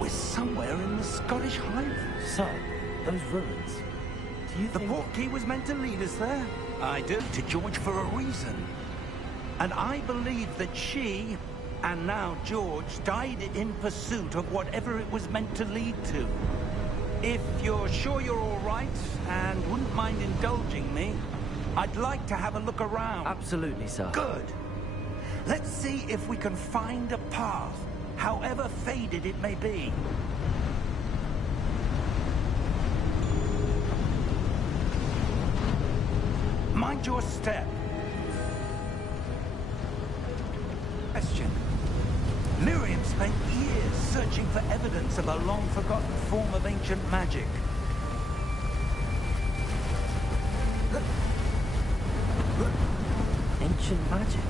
We're somewhere in the Scottish Highlands. So, those ruins. Do you The think... portkey was meant to lead us there? I do. To George for a reason. And I believe that she, and now George, died in pursuit of whatever it was meant to lead to. If you're sure you're all right, and wouldn't mind indulging me, I'd like to have a look around. Absolutely, sir. Good. Let's see if we can find a path, however faded it may be. Mind your step. Question. Miriam spent years searching for evidence of a long-forgotten form of ancient magic. Ancient magic?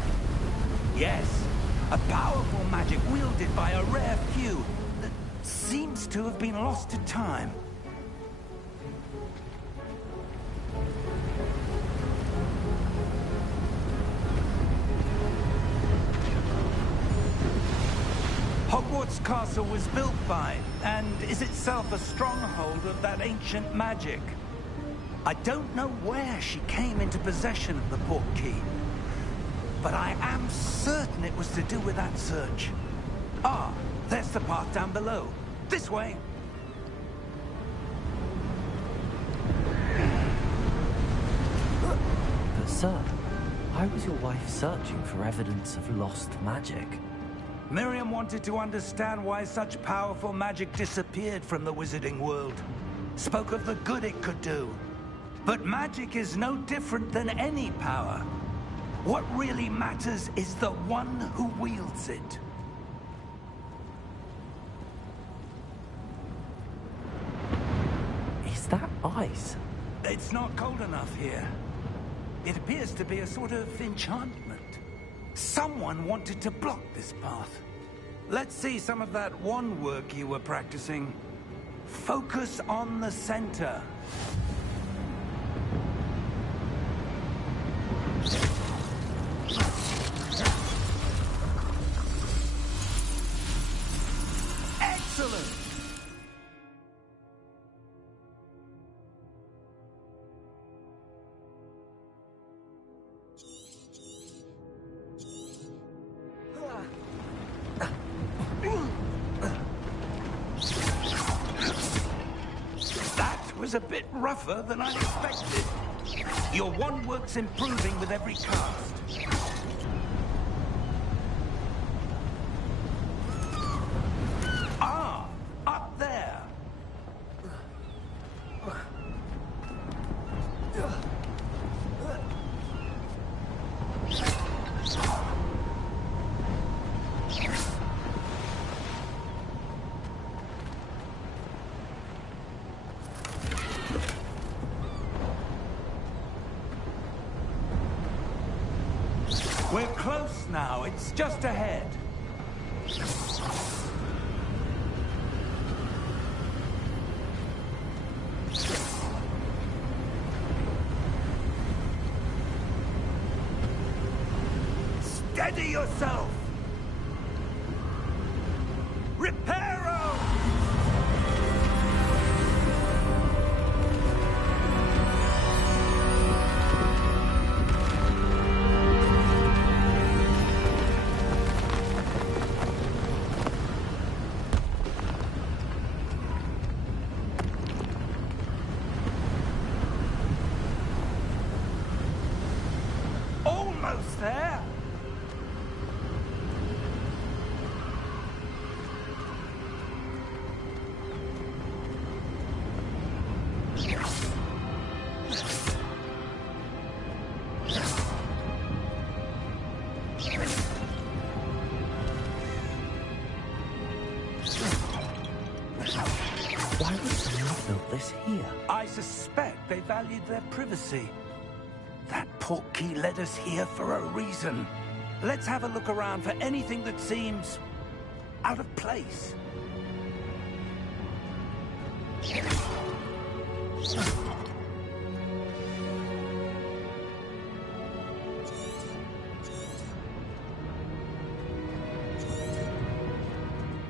Yes, a powerful magic wielded by a rare few that seems to have been lost to time. Hogwarts Castle was built by, and is itself a stronghold of that ancient magic. I don't know where she came into possession of the portkey, but I am certain it was to do with that search. Ah, there's the path down below. This way. But sir, why was your wife searching for evidence of lost magic? Miriam wanted to understand why such powerful magic disappeared from the wizarding world. Spoke of the good it could do. But magic is no different than any power. What really matters is the one who wields it. Is that ice? It's not cold enough here. It appears to be a sort of enchantment. Someone wanted to block this path. Let's see some of that wand work you were practicing. Focus on the center. Excellent! That was a bit rougher than I expected. Your wand work's improving with every cast. Ah, up there. We're close now. It's just ahead. Steady yourself! Reparo! Almost there! Why would someone build this here? I suspect they valued their privacy. That portkey led us here for a reason. Let's have a look around for anything that seems out of place.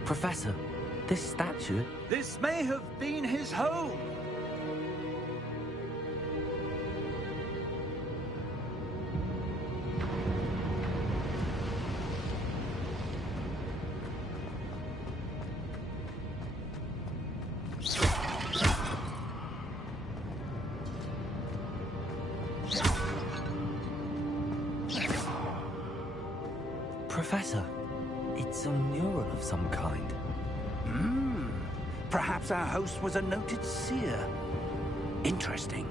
Professor, This statue? This may have been his home. Professor, it's a mural of some kind. Perhaps our host was a noted seer. Interesting.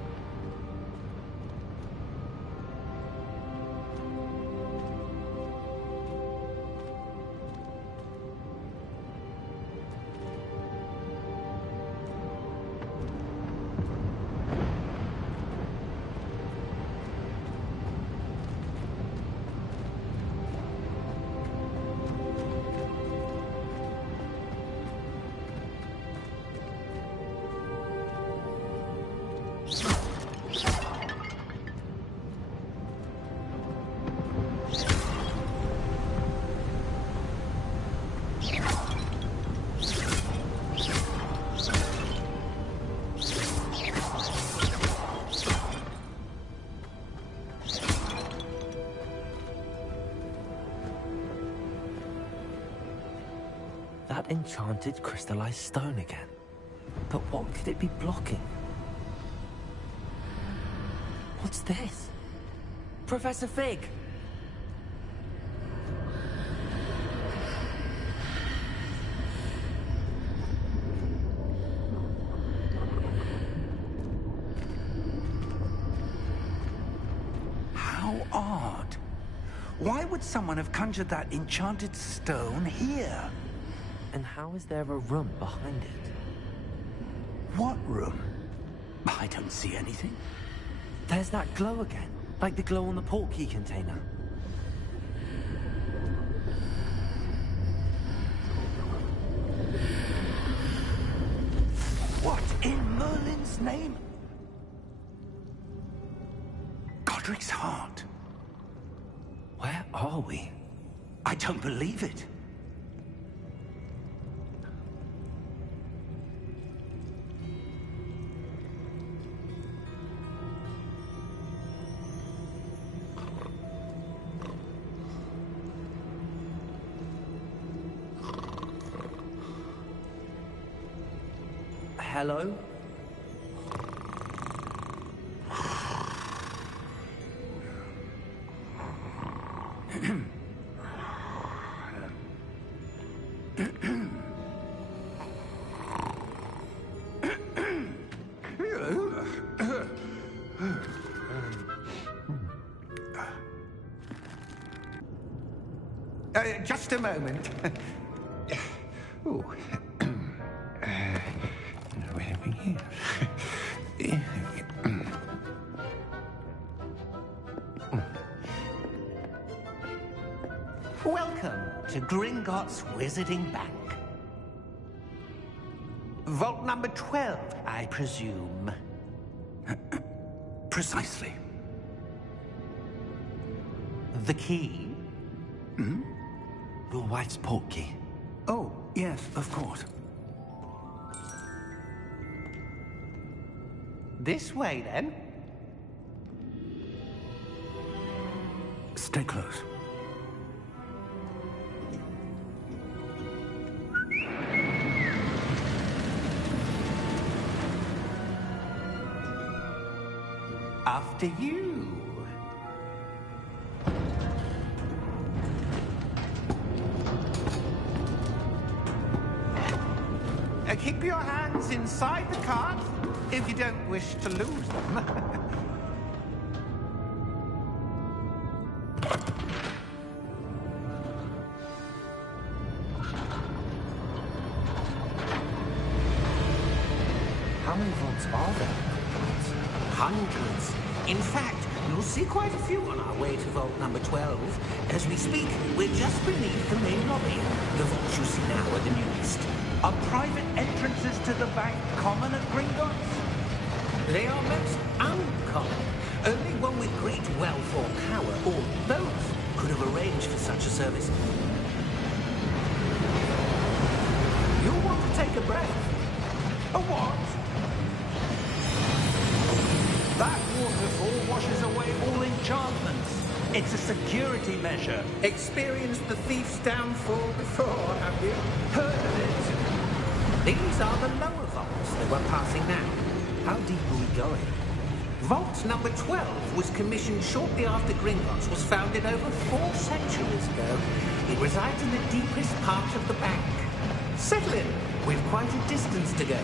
That enchanted crystallized stone again. But what could it be blocking? What's this? Professor Fig! How odd. Why would someone have conjured that enchanted stone here? And how is there a room behind it? What room? I don't see anything. There's that glow again, like the glow on the portkey container. What in Merlin's name? Godric's heart. Where are we? I don't believe it. Hello? Just a moment. Ooh. Where are we here? Welcome to Gringotts Wizarding Bank. Vault number 12, I presume. Precisely. The key? Your wife's portkey. Oh, yes, of course. This way, then. Stay close. After you. Keep your hands inside the cart if you don't wish to lose them. How many vaults are there? Hundreds. In fact, you'll see quite a few on our way to vault number 12. As we speak, we're just beneath the main lobby. The vaults you see now are the newest. Are private entrances to the bank common at Gringotts? They are most uncommon. Only one with great wealth or power, or both, could have arranged for such a service. You'll want to A what? That waterfall washes away all enchantments. It's a security measure. Experienced the thief's downfall before, have you? Heard of it? These are the lower vaults that we're passing now. How deep are we going? Vault number 12 was commissioned shortly after Gringotts was founded over 4 centuries ago. It resides in the deepest part of the bank. Settle in. We've quite a distance to go.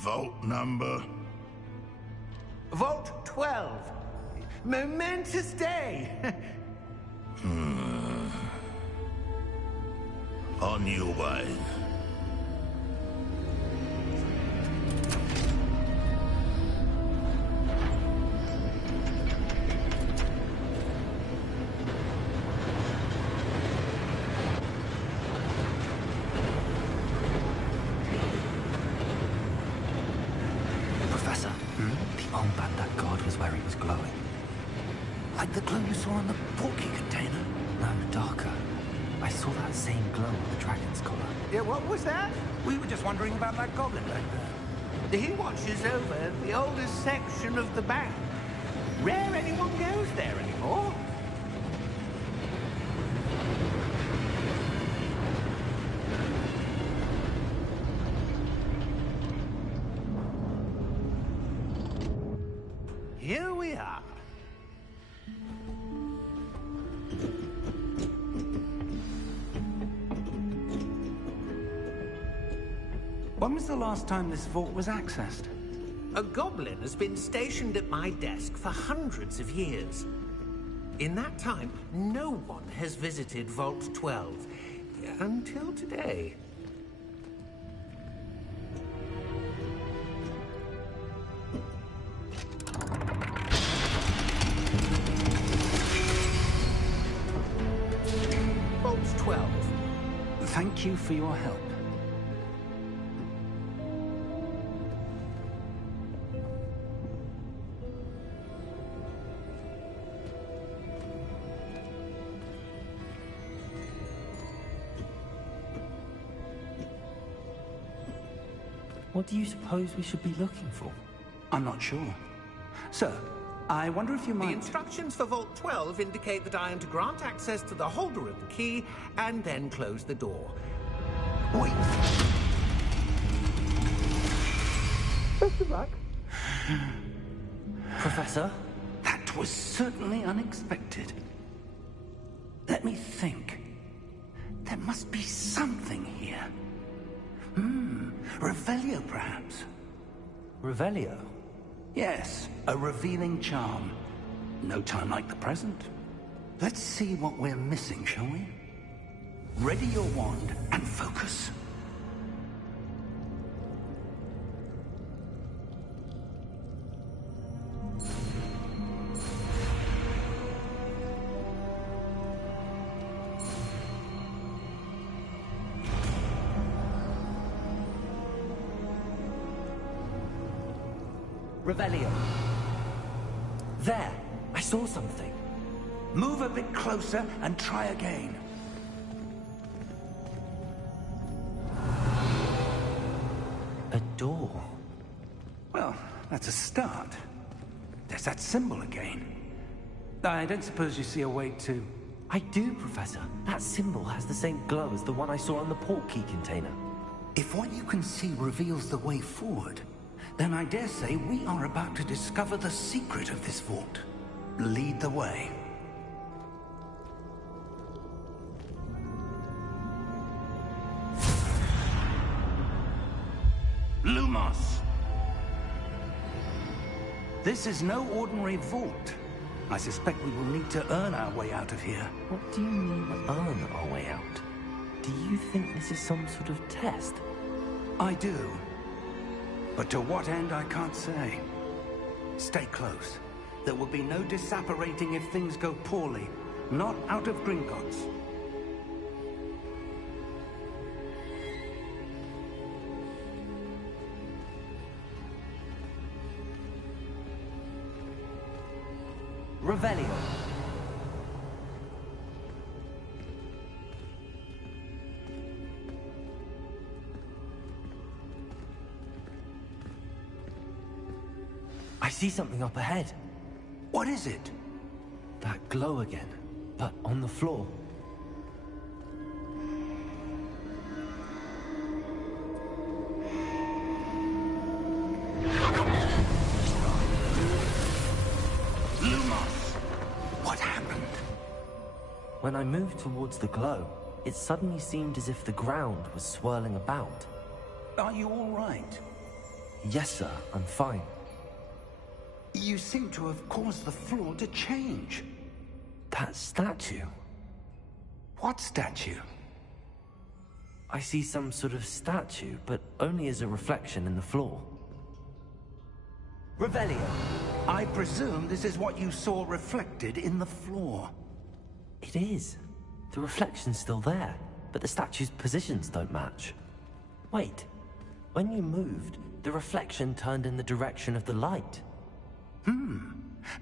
Vault number? Vault 12. Momentous day. On your way. Professor, the armband that guard was wearing was glowing. Like the glow you saw on the porky container. No, darker. I saw that same glow on the dragon's collar. Yeah, what was that? We were just wondering about that goblin back there. He watches over the oldest section of the bank. Rare anyone goes there anymore. Here we are. When was the last time this vault was accessed? A goblin has been stationed at my desk for hundreds of years. In that time, no one has visited Vault 12 until today. Vault 12. Thank you for your help. What do you suppose we should be looking for? I'm not sure. Sir, I wonder if you The might... instructions for Vault 12 indicate that I am to grant access to the holder of the key and then close the door. Wait. Best of luck. Professor? That was certainly unexpected. Let me think. There must be something here. Revelio, perhaps? Revelio? Yes, a revealing charm. No time like the present. Let's see what we're missing, shall we? Ready your wand and focus. Revelio. There! I saw something. Move a bit closer and try again. A door. Well, that's a start. There's that symbol again. I don't suppose you see a way to... I do, Professor. That symbol has the same glow as the one I saw on the port key container. If what you can see reveals the way forward, then I dare say we are about to discover the secret of this vault. Lead the way. Lumos! This is no ordinary vault. I suspect we will need to earn our way out of here. What do you mean, earn our way out? Do you think this is some sort of test? I do. But to what end, I can't say. Stay close. There will be no disapparating if things go poorly. Not out of Gringotts. Revelio. I see something up ahead. What is it? That glow again, but on the floor. Lumos! What happened? When I moved towards the glow, it suddenly seemed as if the ground was swirling about. Are you all right? Yes, sir, I'm fine. You seem to have caused the floor to change. That statue. What statue? I see some sort of statue, but only as a reflection in the floor. Revelio. I presume this is what you saw reflected in the floor. It is. The reflection's still there, but the statue's positions don't match. Wait. When you moved, the reflection turned in the direction of the light.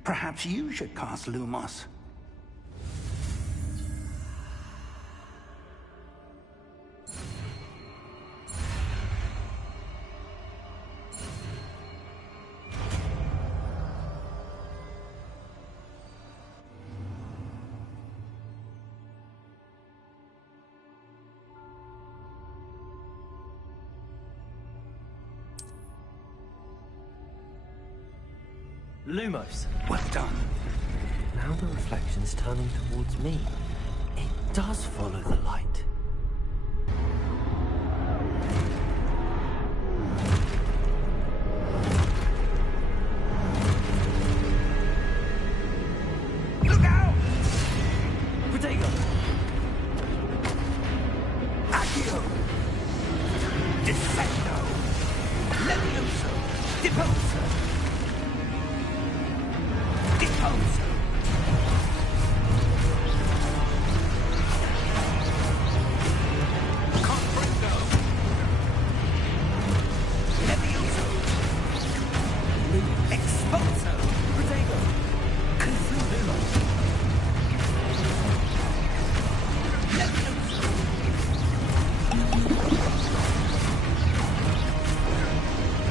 Perhaps you should cast Lumos. Lumos. Well done. Now the reflection's turning towards me. It does follow the light. Look out! Protego! Accio! Descendo! Levioso! Deposo! Deposo! Confringo! Levioso! Exposo! Protego! Confundo! Levioso!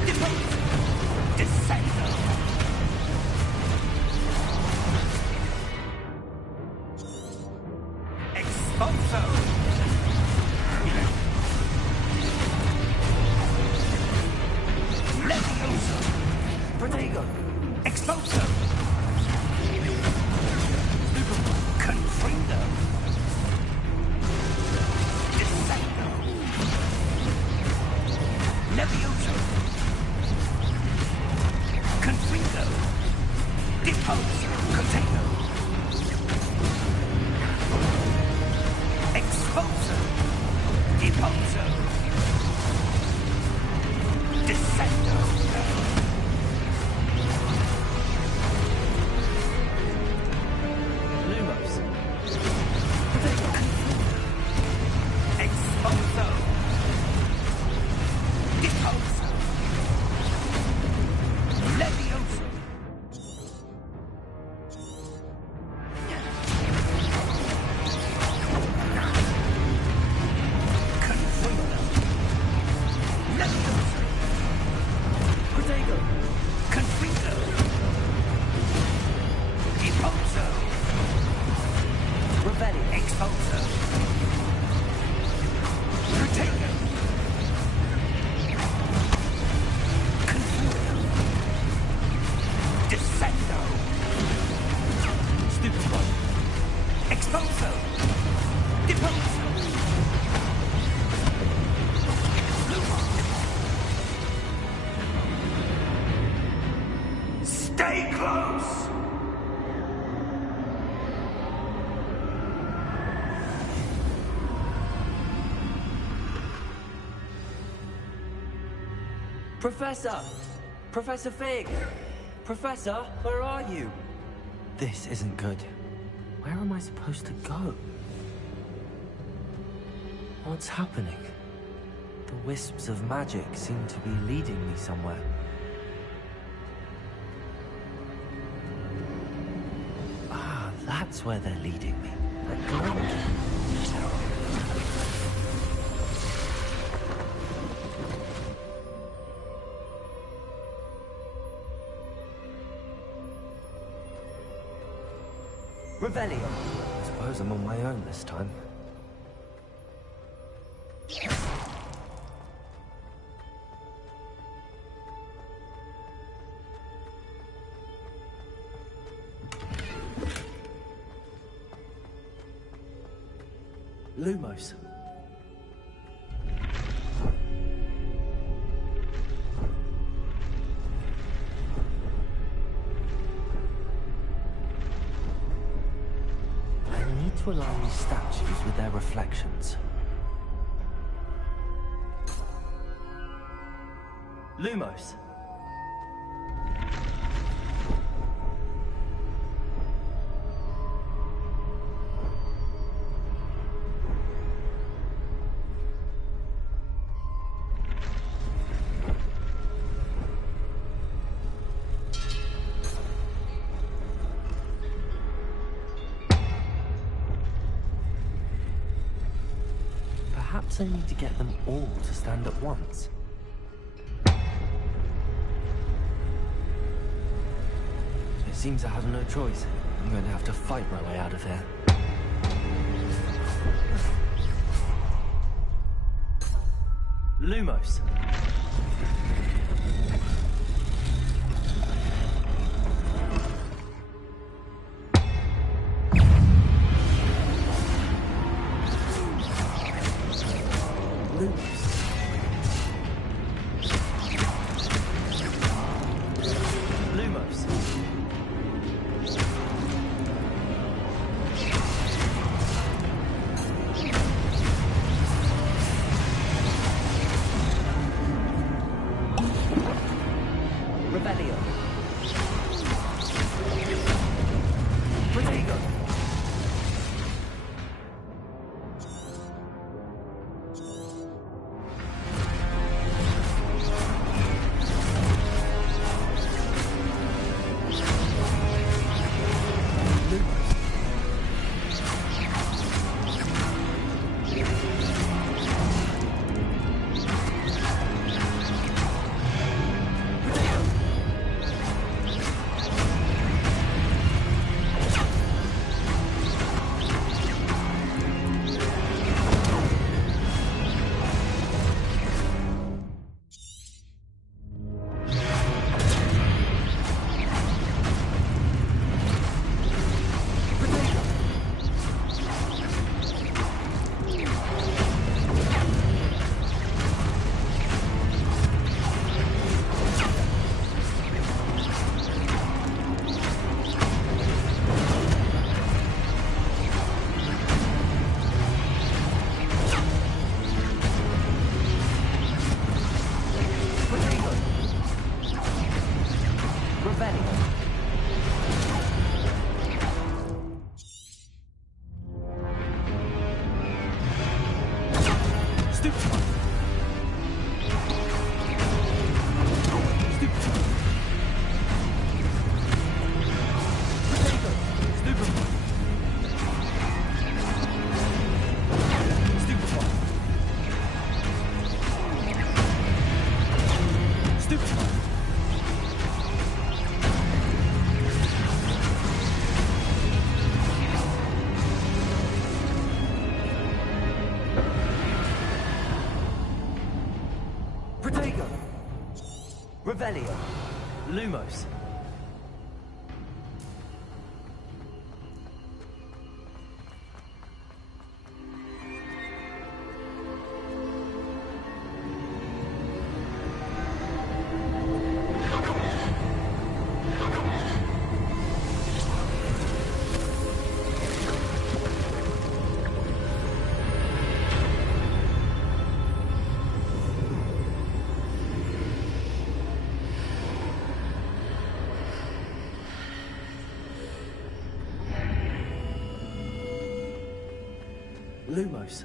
Deposo! Descendo! Exposo! Levioso! Protego! Exposo! Confrindo! Descendo! Levioso! Confrindo! Deposo! Containo! Exposo! Deposo! Descendo! Lumos. Exposo! Deposo! Levioso! Confundo! Levioso! Protego! Confundo! Deposo! Revelio! Exposo! Protego! Confundo! Descendo! Stupid one. Exposo! Deposo! Stay close! Professor! Professor Fig! Professor, where are you? This isn't good. Where am I supposed to go? What's happening? The wisps of magic seem to be leading me somewhere. That's where they're leading me. That glowing key. Revelio. I suppose I'm on my own this time. Lumos. I need to align these statues with their reflections. Lumos. Perhaps I need to get them all to stand at once. It seems I have no choice. I'm going to have to fight my way out of here. Lumos. Revelio. Lumos. Lumos.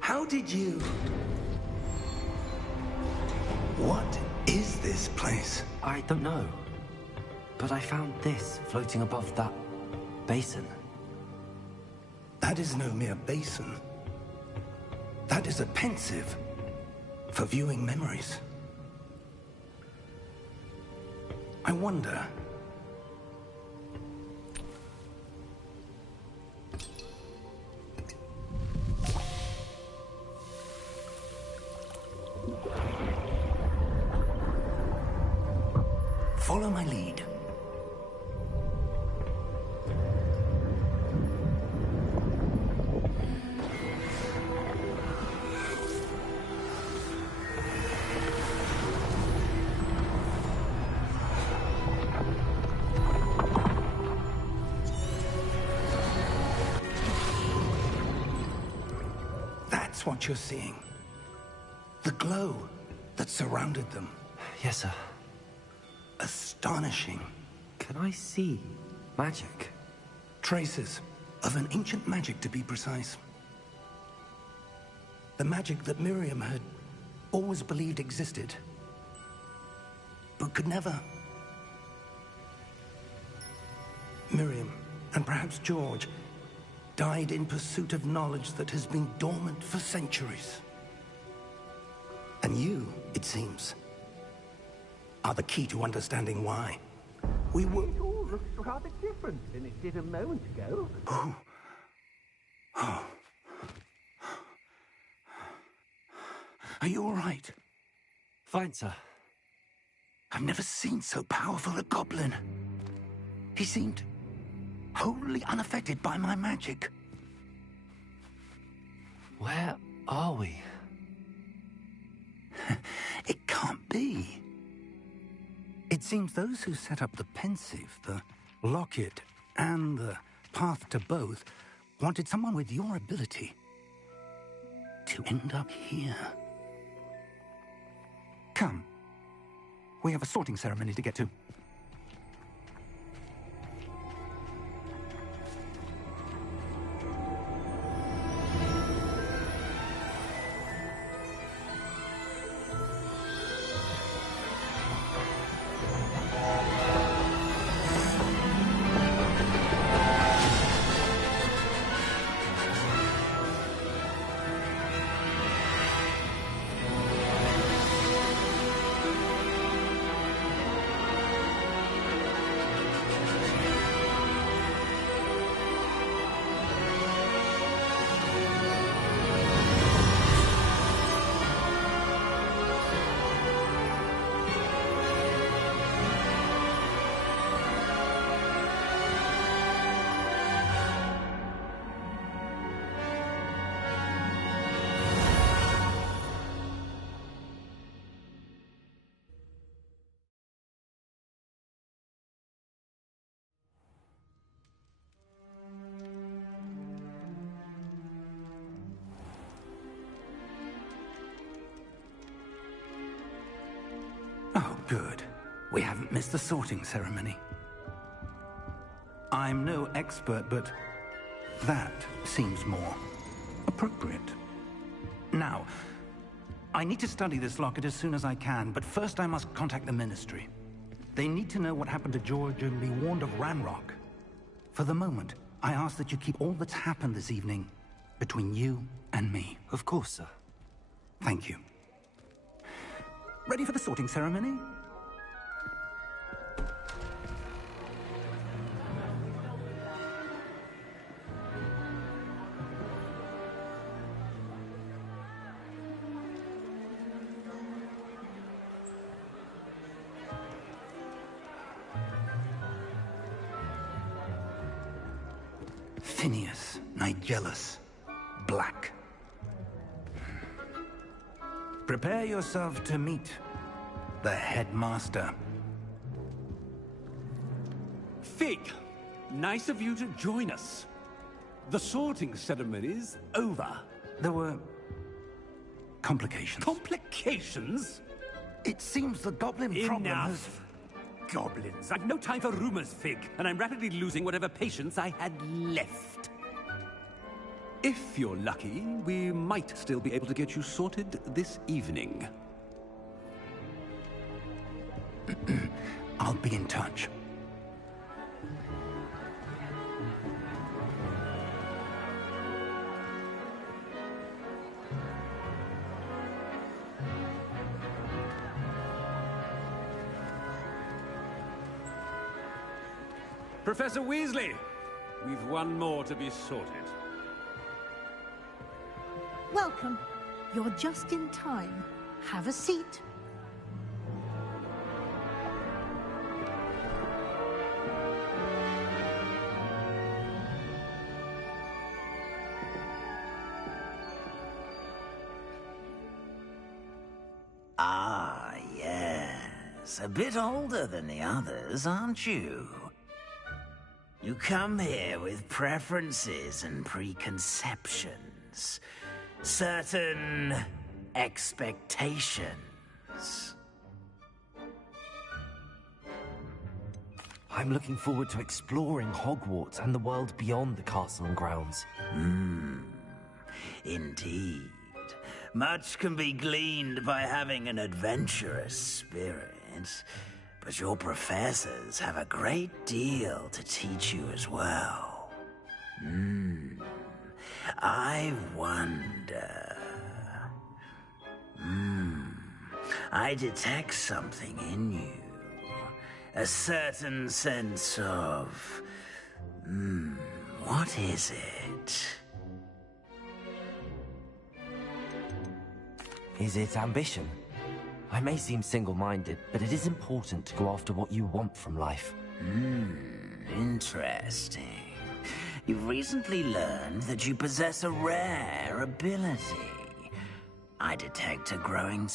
How did you... What is this place? I don't know. But I found this floating above that basin. That is no mere basin. That is a pensive for viewing memories. I wonder... Follow my lead. That's what you're seeing. The glow that surrounded them. Yes, sir. Astonishing. Can I see magic? Traces of an ancient magic, to be precise. The magic that Miriam had always believed existed, but could never. Miriam, and perhaps George, died in pursuit of knowledge that has been dormant for centuries. And you, it seems, are the key to understanding why. We were... It all looks rather different than it did a moment ago. Are you all right? Fine, sir. I've never seen so powerful a goblin. He seemed wholly unaffected by my magic. Where are we? It can't be. It seems those who set up the pensive, the locket, and the path to both wanted someone with your ability to end up here. Come. We have a sorting ceremony to get to. Oh, good. We haven't missed the sorting ceremony. I'm no expert, but that seems more appropriate. Now, I need to study this locket as soon as I can, but first I must contact the Ministry. They need to know what happened to George and be warned of Ranrock. For the moment, I ask that you keep all that's happened this evening between you and me. Of course, sir. Thank you. Ready for the sorting ceremony? Phineas, Nigellus, Black. Prepare yourself to meet the headmaster. Fig, nice of you to join us. The sorting ceremony's over. There were complications. Complications? It seems the goblin problem has... Enough. Goblins. I've no time for rumors, Fig, and I'm rapidly losing whatever patience I had left. If you're lucky, we might still be able to get you sorted this evening. I'll be in touch. Professor Weasley, we've one more to be sorted. Welcome. You're just in time. Have a seat. Ah, yes. A bit older than the others, aren't you? You come here with preferences and preconceptions. Certain expectations. I'm looking forward to exploring Hogwarts and the world beyond the castle and grounds. Indeed. Much can be gleaned by having an adventurous spirit, but your professors have a great deal to teach you as well. I wonder... I detect something in you. A certain sense of... what is it? Is it ambition? I may seem single-minded, but it is important to go after what you want from life. Interesting. You've recently learned that you possess a rare ability. I detect a growing...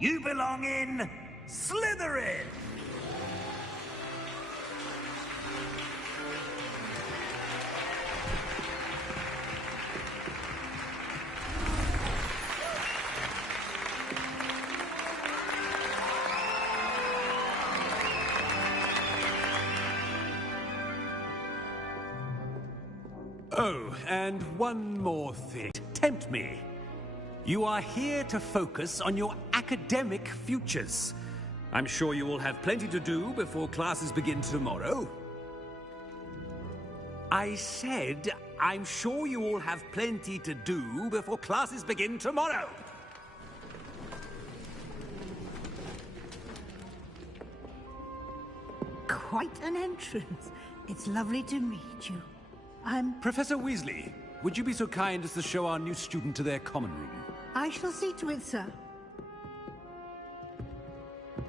You belong in Slytherin! Oh, and one more thing. Tempt me. You are here to focus on your academic futures. I'm sure you will have plenty to do before classes begin tomorrow. I said, I'm sure you all have plenty to do before classes begin tomorrow. Quite an entrance. It's lovely to meet you. Professor Weasley, would you be so kind as to show our new student to their common room? I shall see to it, sir.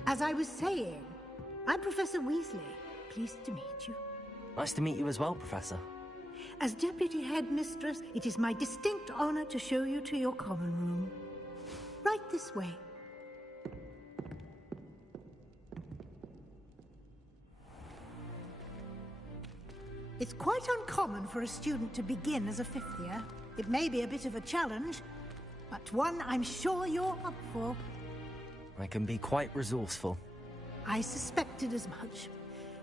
As I was saying, I'm Professor Weasley. Pleased to meet you. Nice to meet you as well, Professor. As Deputy Headmistress, it is my distinct honor to show you to your common room. Right this way. It's quite uncommon for a student to begin as a fifth year. It may be a bit of a challenge, but one I'm sure you're up for. I can be quite resourceful. I suspected as much.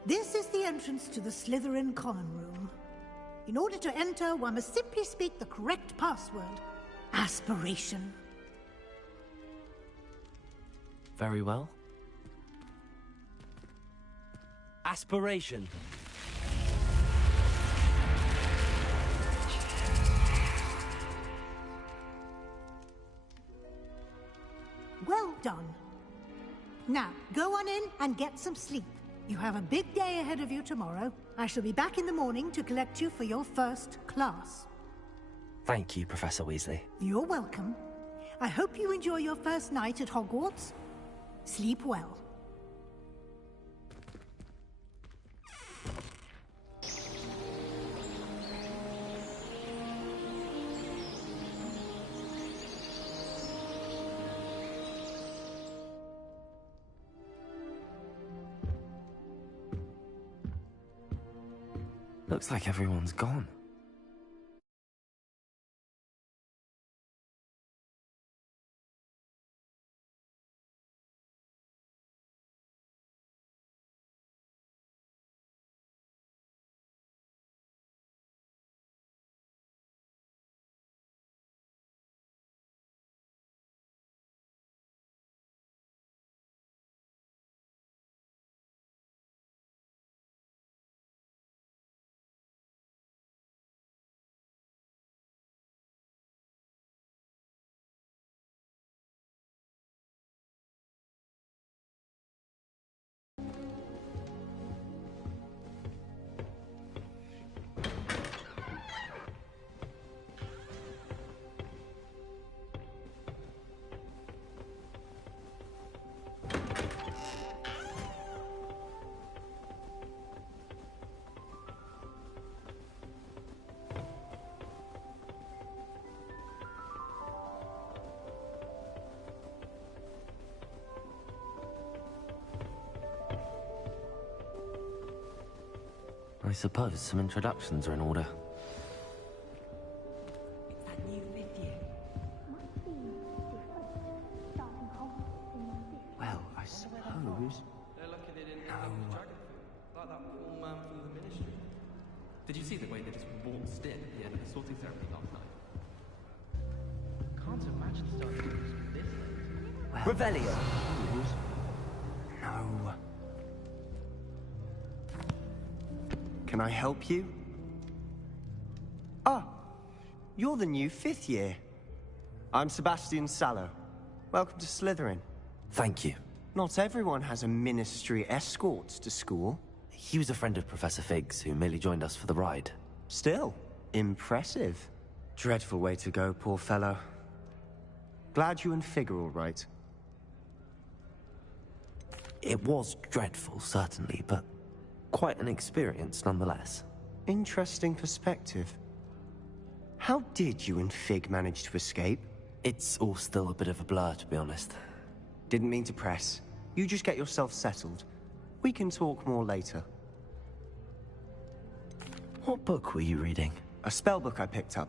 This is the entrance to the Slytherin common room. In order to enter, one must simply speak the correct password. Aspiration. Very well. Aspiration. Well done. Now, go on in and get some sleep. You have a big day ahead of you tomorrow. I shall be back in the morning to collect you for your first class. Thank you, Professor Weasley. You're welcome. I hope you enjoy your first night at Hogwarts. Sleep well. Looks like everyone's gone. I suppose some introductions are in order. It's that new fifth year. Well, I suppose... They're lucky they didn't end up with dragon food, like that poor man from the ministry. Did you see the way they just waltzed in at the end of the sorting ceremony last night? Can't imagine starting this late. Well, Revelio! No. Can I help you? Ah, you're the new fifth year. I'm Sebastian Sallow. Welcome to Slytherin. Thank you. Not everyone has a ministry escort to school. He was a friend of Professor Fig's who merely joined us for the ride. Still, impressive. Dreadful way to go, poor fellow. Glad you and Fig are all right. It was dreadful, certainly, but quite an experience nonetheless. Interesting perspective. How did you and Fig manage to escape? It's all still a bit of a blur, to be honest. Didn't mean to press. You just get yourself settled. We can talk more later. What book were you reading? A spell book I picked up.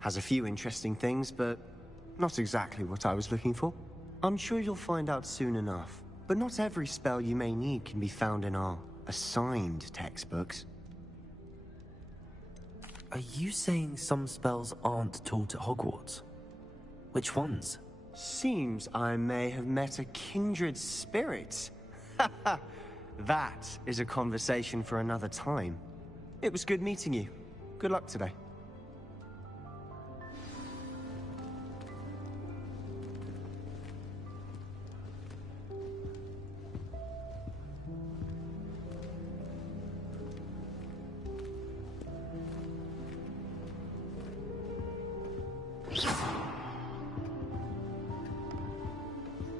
Has a few interesting things, but not exactly what I was looking for. I'm sure you'll find out soon enough. But not every spell you may need can be found in our assigned textbooks. Are you saying some spells aren't taught at Hogwarts? Which ones? Seems I may have met a kindred spirit. That is a conversation for another time. It was good meeting you. Good luck today.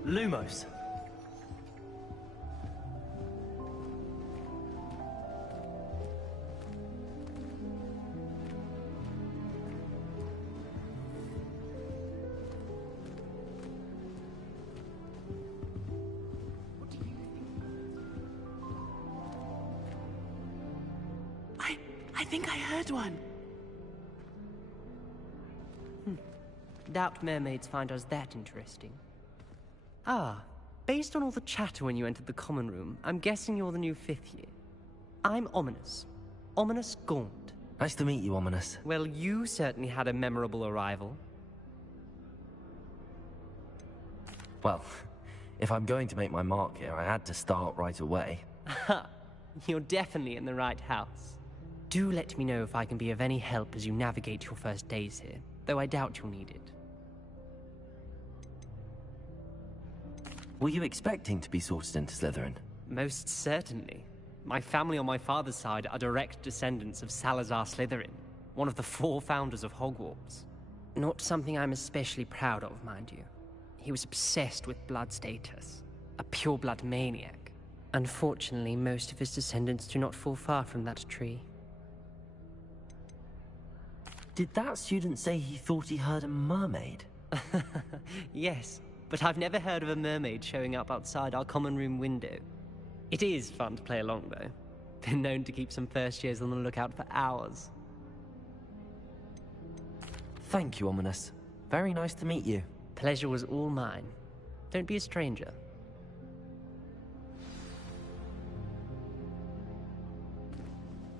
Lumos. I think I heard one. Doubt mermaids find us that interesting. Ah, based on all the chatter when you entered the common room, I'm guessing you're the new fifth year. I'm Ominous. Ominous Gaunt. Nice to meet you, Ominous. Well, you certainly had a memorable arrival. Well, if I'm going to make my mark here, I had to start right away. Ha! You're definitely in the right house. Do let me know if I can be of any help as you navigate your first days here, though I doubt you'll need it. Were you expecting to be sorted into Slytherin? Most certainly. My family on my father's side are direct descendants of Salazar Slytherin, one of the 4 founders of Hogwarts. Not something I'm especially proud of, mind you. He was obsessed with blood status, a pure-blood maniac. Unfortunately, most of his descendants do not fall far from that tree. Did that student say he thought he heard a mermaid? Yes, but I've never heard of a mermaid showing up outside our common room window. It is fun to play along, though. Been known to keep some first years on the lookout for hours. Thank you, Ominous. Very nice to meet you. Pleasure was all mine. Don't be a stranger.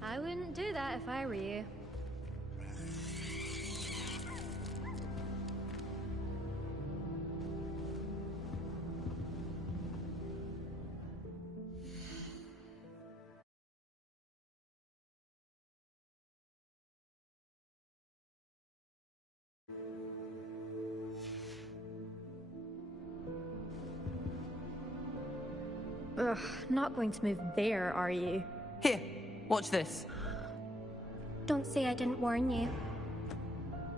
I wouldn't do that if I were you. Ugh, not going to move there, are you? Here, watch this. Don't say I didn't warn you.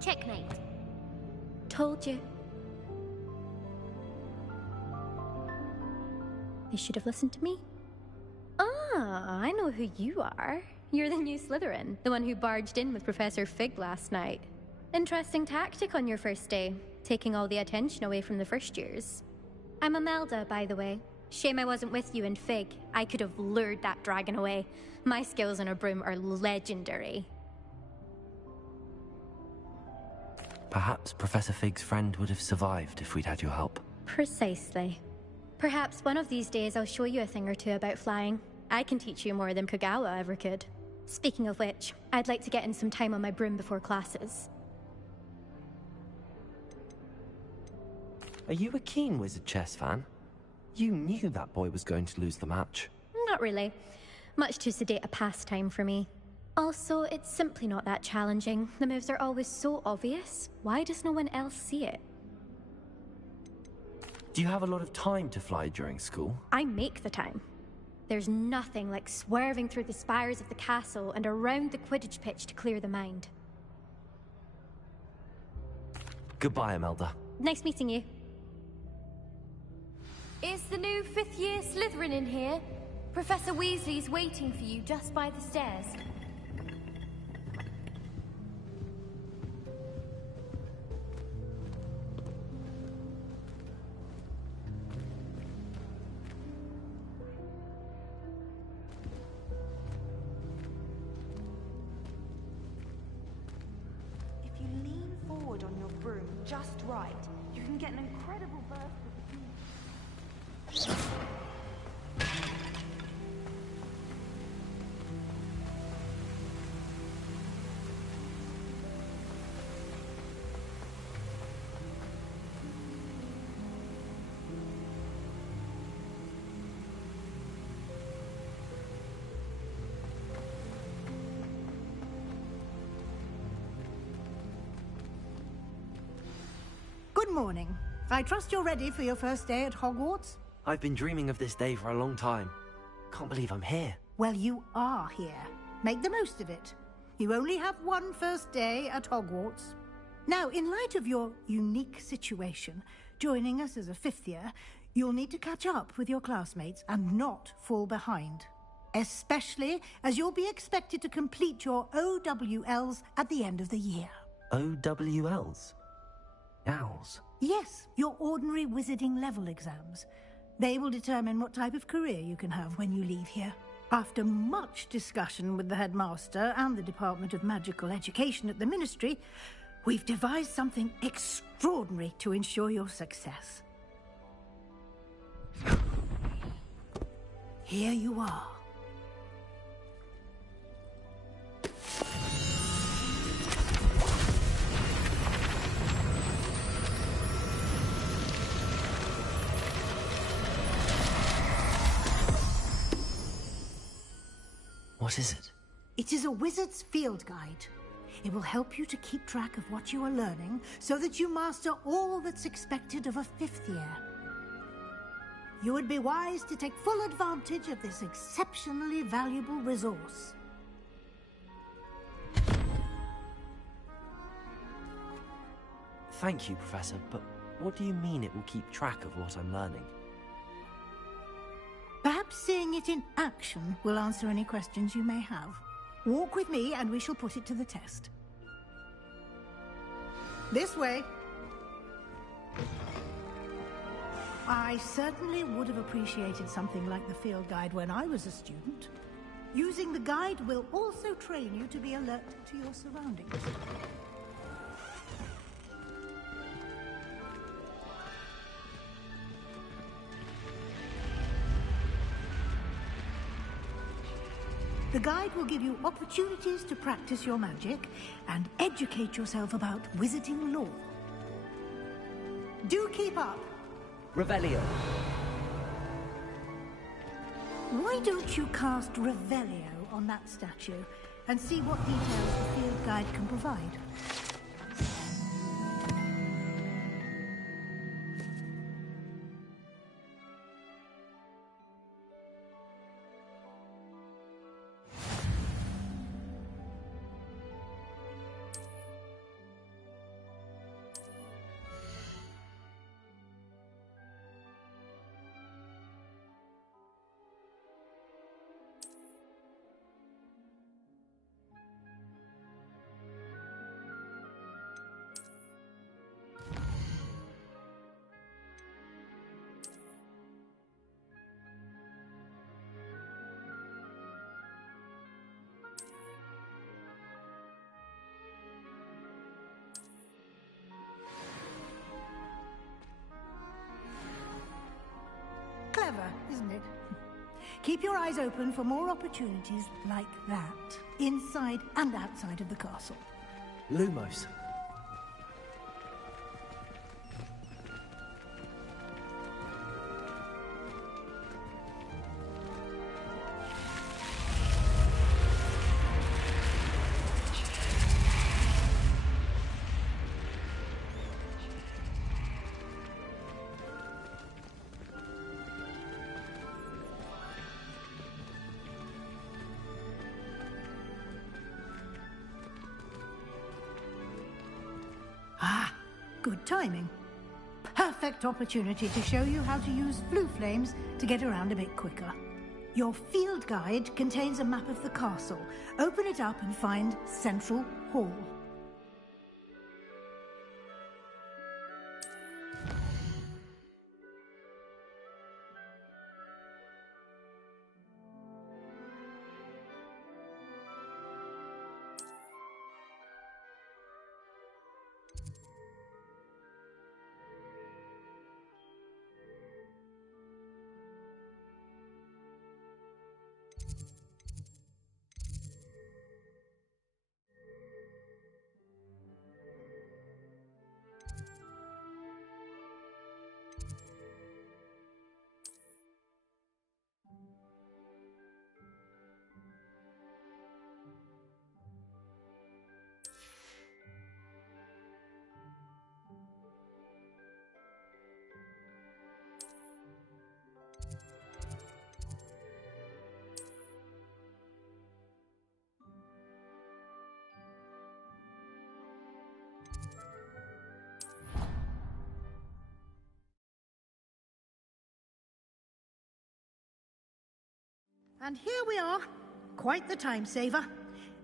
Checkmate. Told you. They should have listened to me. Ah, I know who you are. You're the new Slytherin, the one who barged in with Professor Fig last night. Interesting tactic on your first day, taking all the attention away from the first years. I'm Imelda, by the way. Shame I wasn't with you in Fig. I could have lured that dragon away. My skills on a broom are legendary. Perhaps Professor Fig's friend would have survived if we'd had your help. Precisely. Perhaps one of these days I'll show you a thing or two about flying. I can teach you more than Kagawa ever could. Speaking of which, I'd like to get in some time on my broom before classes. Are you a keen Wizard Chess fan? You knew that boy was going to lose the match. Not really. Much too sedate a pastime for me. Also, it's simply not that challenging. The moves are always so obvious. Why does no one else see it? Do you have a lot of time to fly during school? I make the time. There's nothing like swerving through the spires of the castle and around the Quidditch pitch to clear the mind. Goodbye, Imelda. Nice meeting you. Is the new fifth-year Slytherin in here? Professor Weasley's waiting for you just by the stairs. If you lean forward on your broom just right, you can get an incredible burst of Good morning. I trust you're ready for your first day at Hogwarts? I've been dreaming of this day for a long time. Can't believe I'm here. Well, you are here. Make the most of it. You only have one first day at Hogwarts. Now, in light of your unique situation, joining us as a fifth year, you'll need to catch up with your classmates and not fall behind. Especially as you'll be expected to complete your OWLs at the end of the year. OWLs? Owls? Yes, your ordinary wizarding level exams. They will determine what type of career you can have when you leave here. After much discussion with the headmaster and the Department of Magical Education at the Ministry, we've devised something extraordinary to ensure your success. Here you are. What is it? It is a wizard's field guide. It will help you to keep track of what you are learning so that you master all that's expected of a fifth year. You would be wise to take full advantage of this exceptionally valuable resource. Thank you, Professor, but what do you mean it will keep track of what I'm learning? Perhaps seeing it in action will answer any questions you may have. Walk with me and we shall put it to the test. This way. I certainly would have appreciated something like the field guide when I was a student. Using the guide will also train you to be alert to your surroundings. The guide will give you opportunities to practice your magic and educate yourself about wizarding lore. Do keep up. Revelio. Why don't you cast Revelio on that statue and see what details the field guide can provide? Keep your eyes open for more opportunities like that, inside and outside of the castle. Lumos. Good timing. Perfect opportunity to show you how to use flue flames to get around a bit quicker. Your field guide contains a map of the castle. Open it up and find Central Hall. And here we are. Quite the time saver.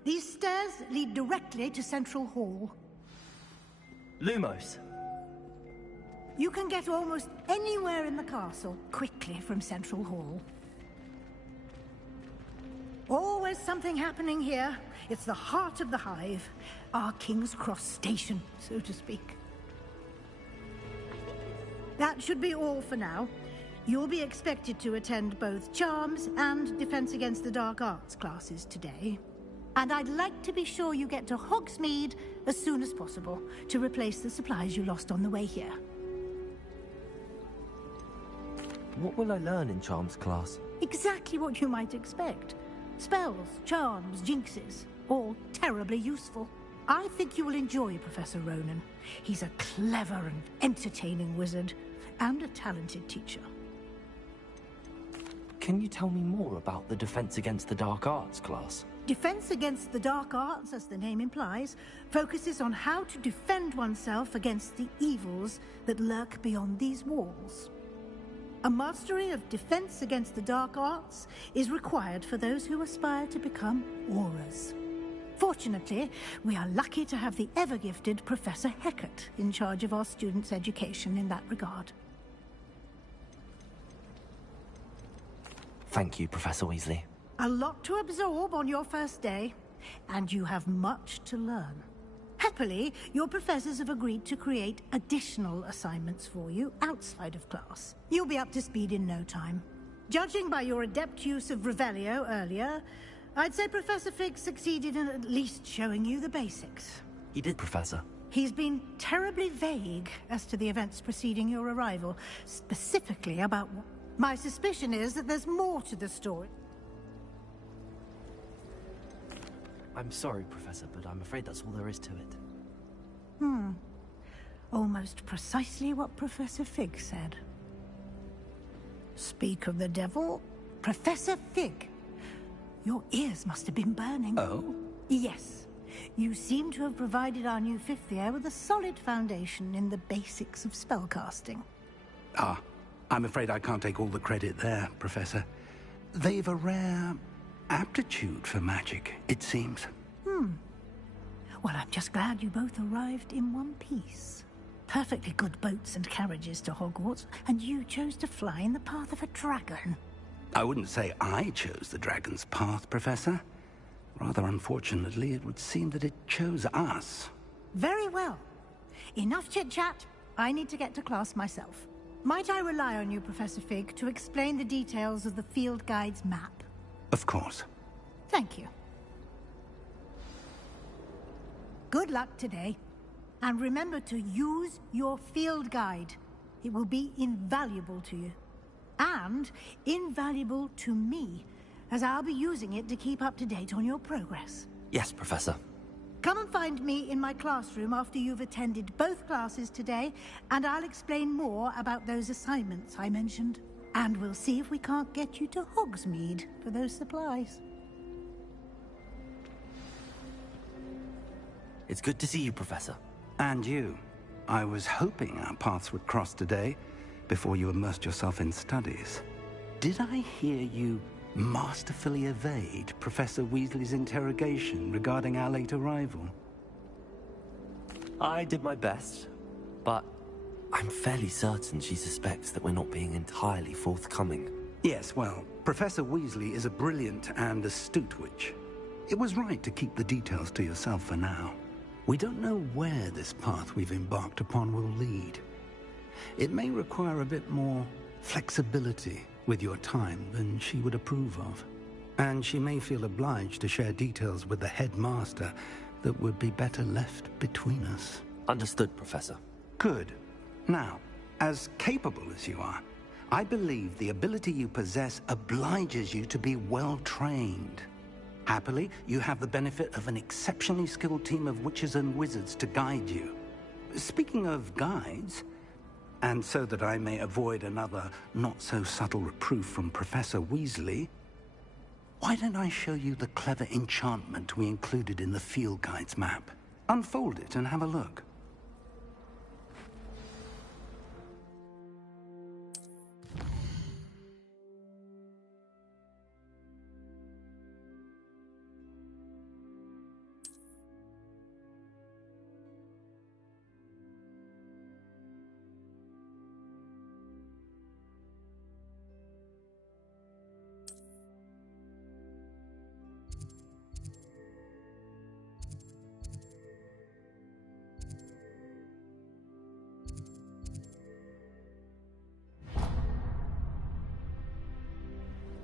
These stairs lead directly to Central Hall. Lumos. You can get almost anywhere in the castle quickly from Central Hall. Always something happening here. It's the heart of the hive. Our King's Cross station, so to speak. That should be all for now. You'll be expected to attend both Charms and Defense Against the Dark Arts classes today. And I'd like to be sure you get to Hogsmeade as soon as possible to replace the supplies you lost on the way here. What will I learn in Charms class? Exactly what you might expect. Spells, charms, jinxes, all terribly useful. I think you will enjoy Professor Ronan. He's a clever and entertaining wizard, and a talented teacher. Can you tell me more about the Defense Against the Dark Arts class? Defense Against the Dark Arts, as the name implies, focuses on how to defend oneself against the evils that lurk beyond these walls. A mastery of Defense Against the Dark Arts is required for those who aspire to become Aurors. Fortunately, we are lucky to have the ever-gifted Professor Hecat in charge of our students' education in that regard. Thank you, Professor Weasley. A lot to absorb on your first day, and you have much to learn. Happily, your professors have agreed to create additional assignments for you outside of class. You'll be up to speed in no time. Judging by your adept use of Revelio earlier, I'd say Professor Fig succeeded in at least showing you the basics. He did, Professor. He's been terribly vague as to the events preceding your arrival, specifically about what... My suspicion is that there's more to the story. I'm sorry, Professor, but I'm afraid that's all there is to it. Almost precisely what Professor Fig said. Speak of the devil, Professor Fig. Your ears must have been burning. Oh? Yes. You seem to have provided our new fifth year with a solid foundation in the basics of spellcasting. I'm afraid I can't take all the credit there, Professor. They've a rare aptitude for magic, it seems. Well, I'm just glad you both arrived in one piece. Perfectly good boats and carriages to Hogwarts, and you chose to fly in the path of a dragon. I wouldn't say I chose the dragon's path, Professor. Rather unfortunately, it would seem that it chose us. Very well. Enough chit-chat. I need to get to class myself. Might I rely on you, Professor Fig, to explain the details of the field guide's map? Of course. Thank you. Good luck today. And remember to use your field guide. It will be invaluable to you. And invaluable to me, as I'll be using it to keep up to date on your progress. Yes, Professor. Come and find me in my classroom after you've attended both classes today, and I'll explain more about those assignments I mentioned. And we'll see if we can't get you to Hogsmeade for those supplies. It's good to see you, Professor. And you. I was hoping our paths would cross today, before you immersed yourself in studies. Did I hear you masterfully evade Professor Weasley's interrogation regarding our late arrival? I did my best, but I'm fairly certain she suspects that we're not being entirely forthcoming. Yes, well, Professor Weasley is a brilliant and astute witch. It was right to keep the details to yourself for now. We don't know where this path we've embarked upon will lead. It may require a bit more flexibility with your time than she would approve of. And she may feel obliged to share details with the headmaster that would be better left between us. Understood, Professor. Good. Now, as capable as you are, I believe the ability you possess obliges you to be well trained. Happily, you have the benefit of an exceptionally skilled team of witches and wizards to guide you. Speaking of guides, and so that I may avoid another not-so-subtle reproof from Professor Weasley, why don't I show you the clever enchantment we included in the field guide's map? Unfold it and have a look.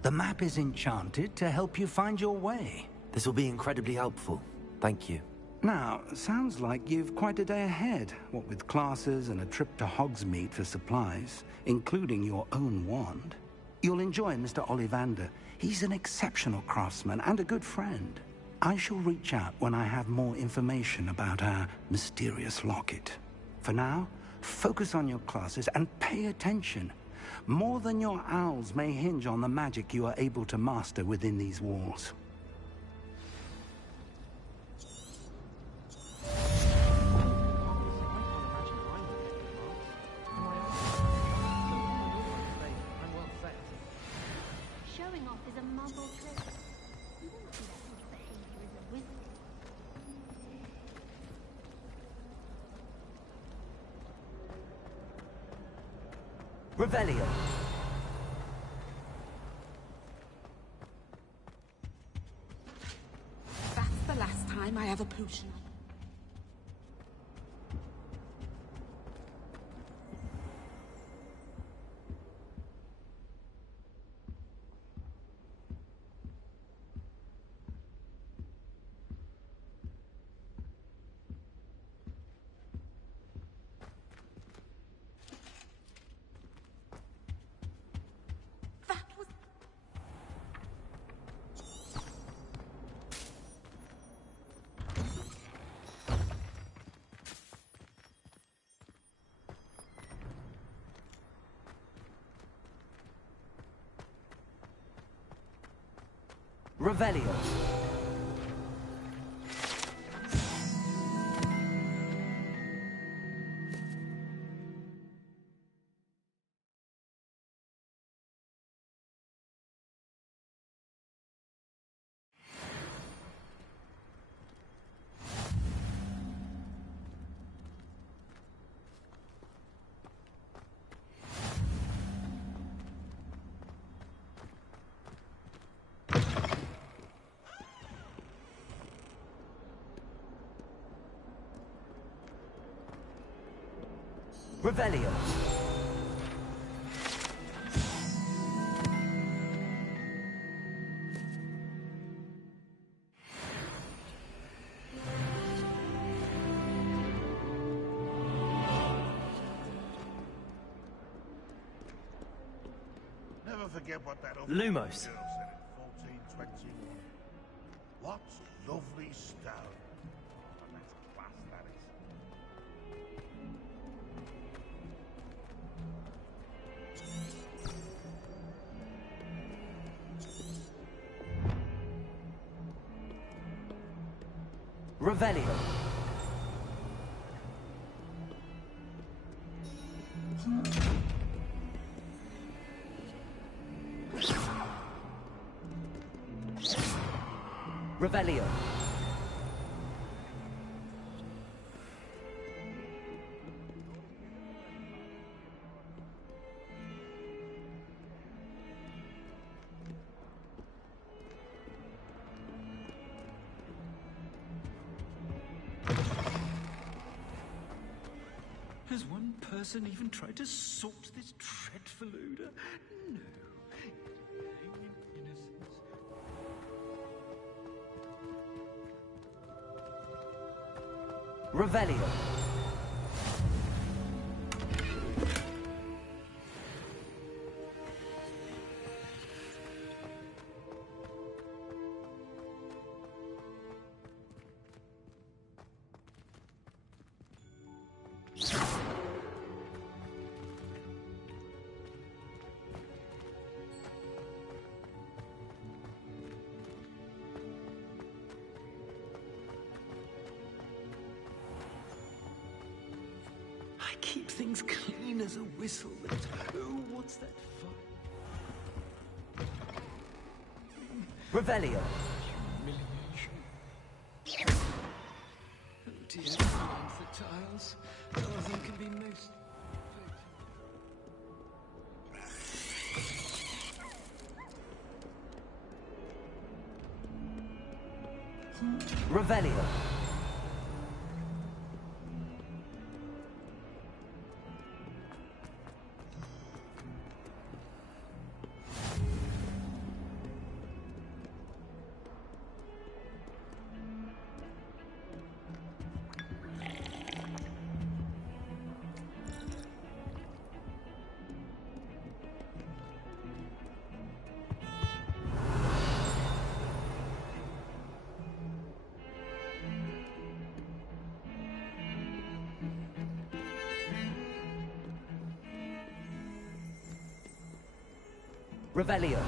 The map is enchanted to help you find your way. This will be incredibly helpful. Thank you. Now, sounds like you've quite a day ahead, what with classes and a trip to Hogsmeade for supplies, including your own wand. You'll enjoy Mr. Ollivander. He's an exceptional craftsman and a good friend. I shall reach out when I have more information about our mysterious locket. For now, focus on your classes and pay attention. More than your owls may hinge on the magic you are able to master within these walls. Showing off is a mumble trick. You won't see that sort of behavior as a wizard. Revelio. That's the last time I have a potion. Revelio. Revelio. forget what that old Lumos. girl said in 1421. What lovely stone. Oh, that's class, that is. Revelio. Revelio. Has one person even tried to sort this dreadful odor? No. Revelio. I keep things clean as a whistle, but oh, what's that fun? Revelio. Humiliation. Oh dear, the tiles. Nothing can be most... Revelio. Revelio.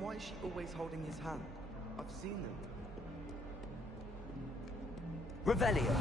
Why is she always holding his hand? I've seen them. Revelio.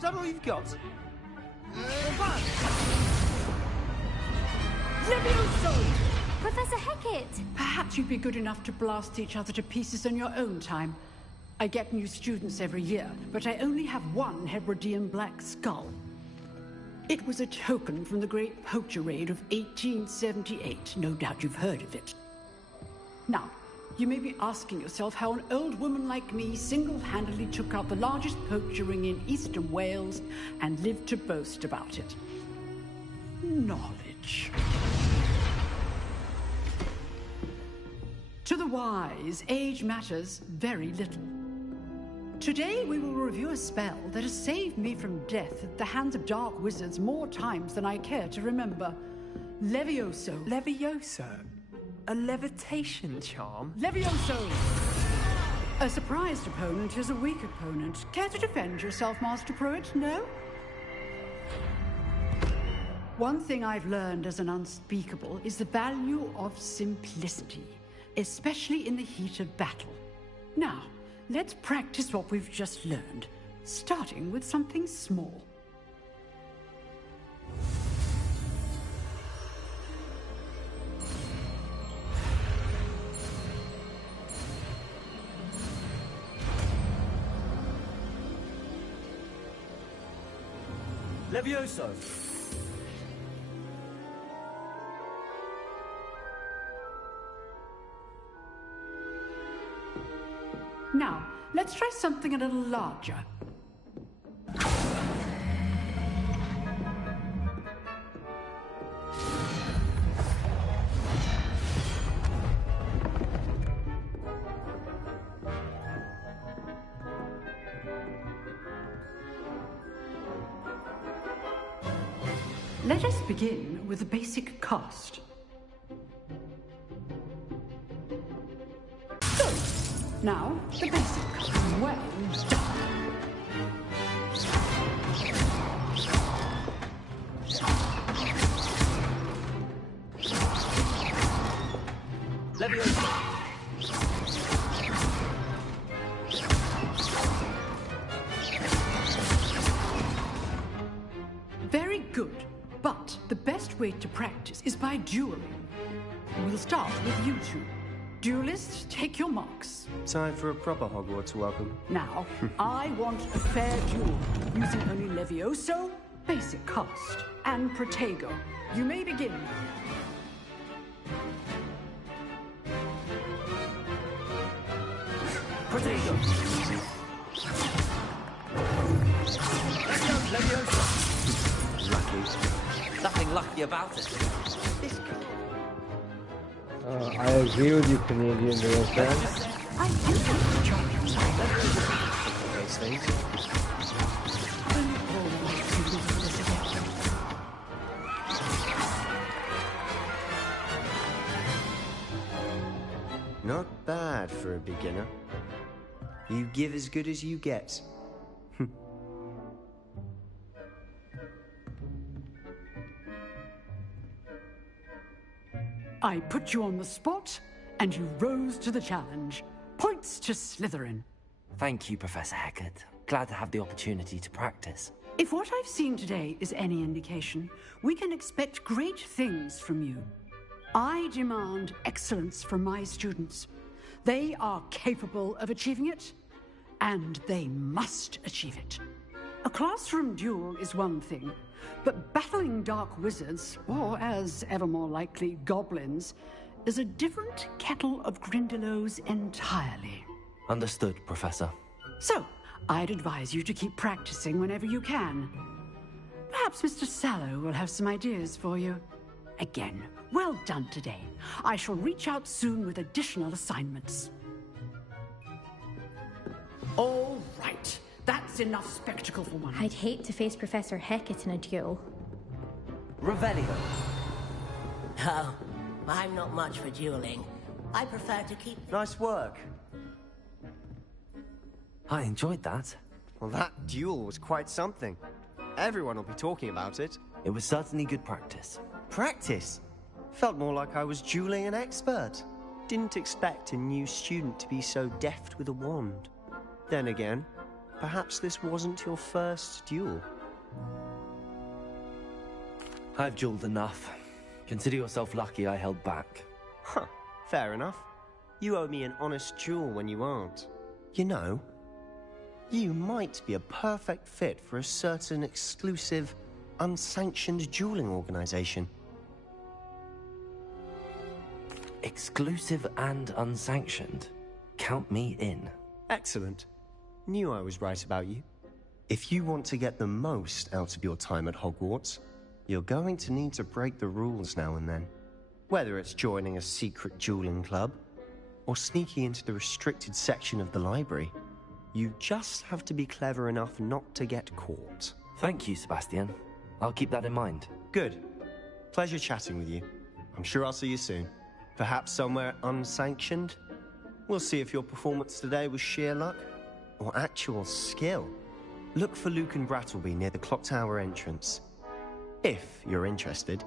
Is that all you've got? Professor Hecat! Perhaps you'd be good enough to blast each other to pieces in your own time. I get new students every year, but I only have one Hebridean black skull. It was a token from the Great Poacher Raid of 1878. No doubt you've heard of it. Now, you may be asking yourself how an old woman like me single-handedly took out the largest poacher ring in eastern Wales and lived to boast about it. Knowledge. To the wise, age matters very little. Today we will review a spell that has saved me from death at the hands of dark wizards more times than I care to remember. Levioso. Levioso? A levitation charm? Levioso! A surprised opponent is a weak opponent. Care to defend yourself, Master Pruitt? No? One thing I've learned as an unspeakable is the value of simplicity, especially in the heat of battle. Now, let's practice what we've just learned, starting with something small. Levioso! Now, let's try something a little larger. Let us begin with the basic cast. So, now, the basic cast. Well done. Levioso! Very good. But the best way to practice is by dueling. We'll start with you two. Duelists, take your marks. Time for a proper Hogwarts welcome. Now, I want a fair duel, using only Levioso, basic cast, and Protego. You may begin. Protego! Let's go, Levioso! Lucky. Nothing lucky about it. I agree with you, Canadian real fans. I do Those things. Not bad for a beginner. You give as good as you get. I put you on the spot, and you rose to the challenge. Points to Slytherin. Thank you, Professor Hecat. Glad to have the opportunity to practice. If what I've seen today is any indication, we can expect great things from you. I demand excellence from my students. They are capable of achieving it, and they must achieve it. A classroom duel is one thing, but battling dark wizards, or as ever more likely, goblins, is a different kettle of Grindylows entirely. Understood, Professor. So, I'd advise you to keep practicing whenever you can. Perhaps Mr. Sallow will have some ideas for you. Again, well done today. I shall reach out soon with additional assignments. All right. That's enough spectacle for one. I'd hate to face Professor Hecat in a duel. Revelio. Oh, I'm not much for dueling. I prefer to keep... Nice work. I enjoyed that. Well, that duel was quite something. Everyone will be talking about it. It was certainly good practice. Practice? Felt more like I was dueling an expert. Didn't expect a new student to be so deft with a wand. Then again, perhaps this wasn't your first duel. I've dueled enough. Consider yourself lucky I held back. Huh, fair enough. You owe me an honest duel when you aren't. You know, you might be a perfect fit for a certain exclusive, unsanctioned dueling organization. Exclusive and unsanctioned? Count me in. Excellent. Knew I was right about you. If you want to get the most out of your time at Hogwarts, you're going to need to break the rules now and then. Whether it's joining a secret dueling club, or sneaking into the restricted section of the library. You just have to be clever enough not to get caught. Thank you, Sebastian. I'll keep that in mind. Good. Pleasure chatting with you. I'm sure I'll see you soon. Perhaps somewhere unsanctioned? We'll see if your performance today was sheer luck or actual skill. Look for Luke and Brattleby near the clock tower entrance. If you're interested.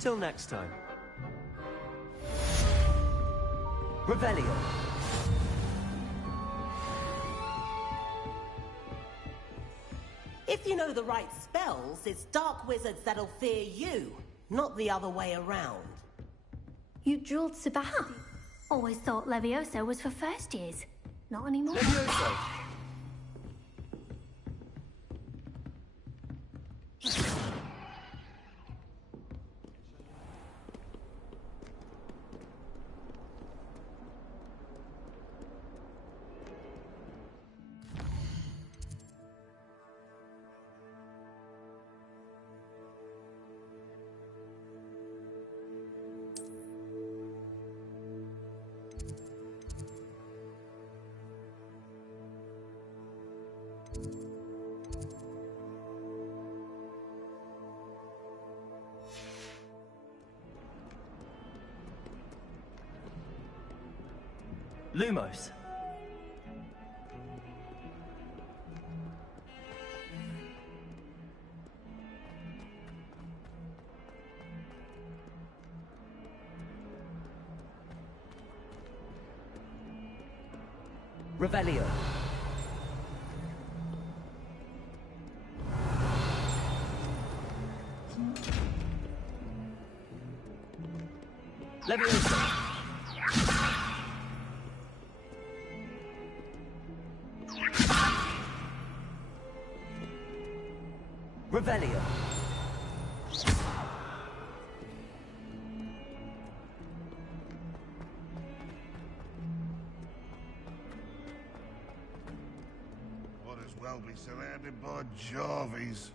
Till next time. Revelio. If you know the right spells, it's dark wizards that'll fear you, not the other way around. You drilled Sebastian? Always thought Levioso was for first years. Not anymore. Levioso! Lumos. Revelio. Levioso. Revelio. Might as well be surrounded by Jarvies.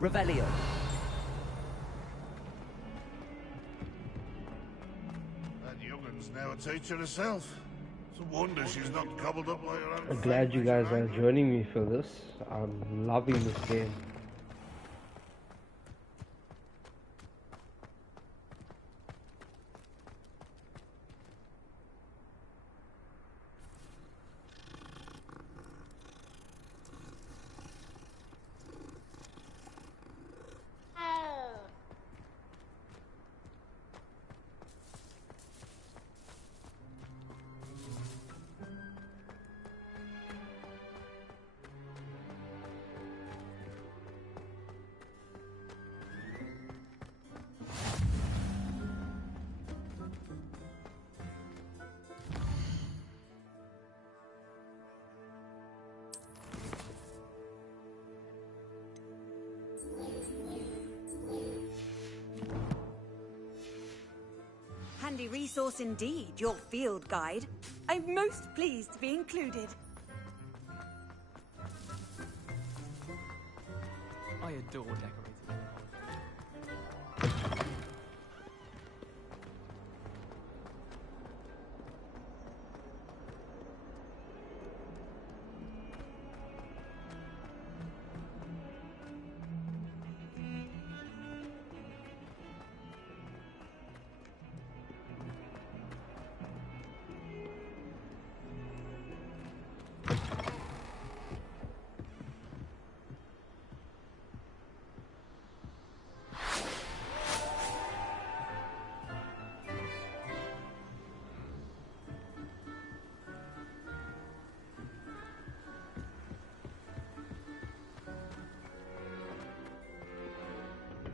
Revelio. That youngun's now a teacher herself. It's a wonder she's not gobbled up by her own. I'm glad you guys are joining me for this. I'm loving this game. Handy resource indeed, your field guide. I'm most pleased to be included. I adore decorating.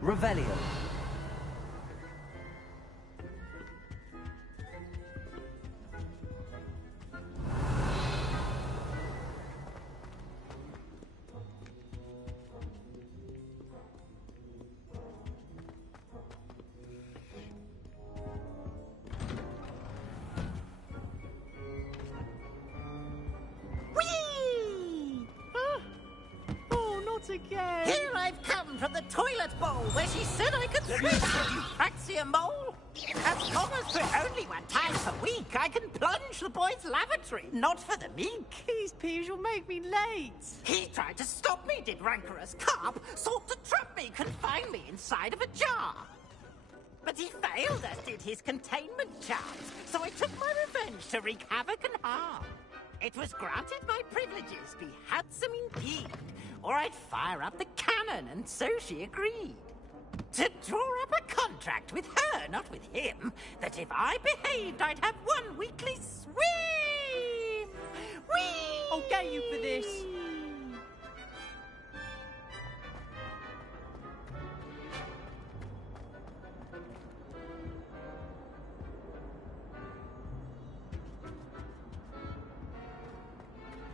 Revelio. Again. Here I've come from the toilet bowl where she said I could swim, you Praxia mole. As long as for only 1 time per week, I can plunge the boy's lavatory. Not for the meek. These peas will make me late. He tried to stop me, did rancorous carp. Sought to trap me, confine me inside of a jar. But he failed, as did his containment charms. So I took my revenge to wreak havoc and harm. It was granted my privileges be handsome indeed, or I'd fire up the cannon, and so she agreed. To draw up a contract with her, not with him, that if I behaved, I'd have 1 weekly swim! Whee! I'll get you for this.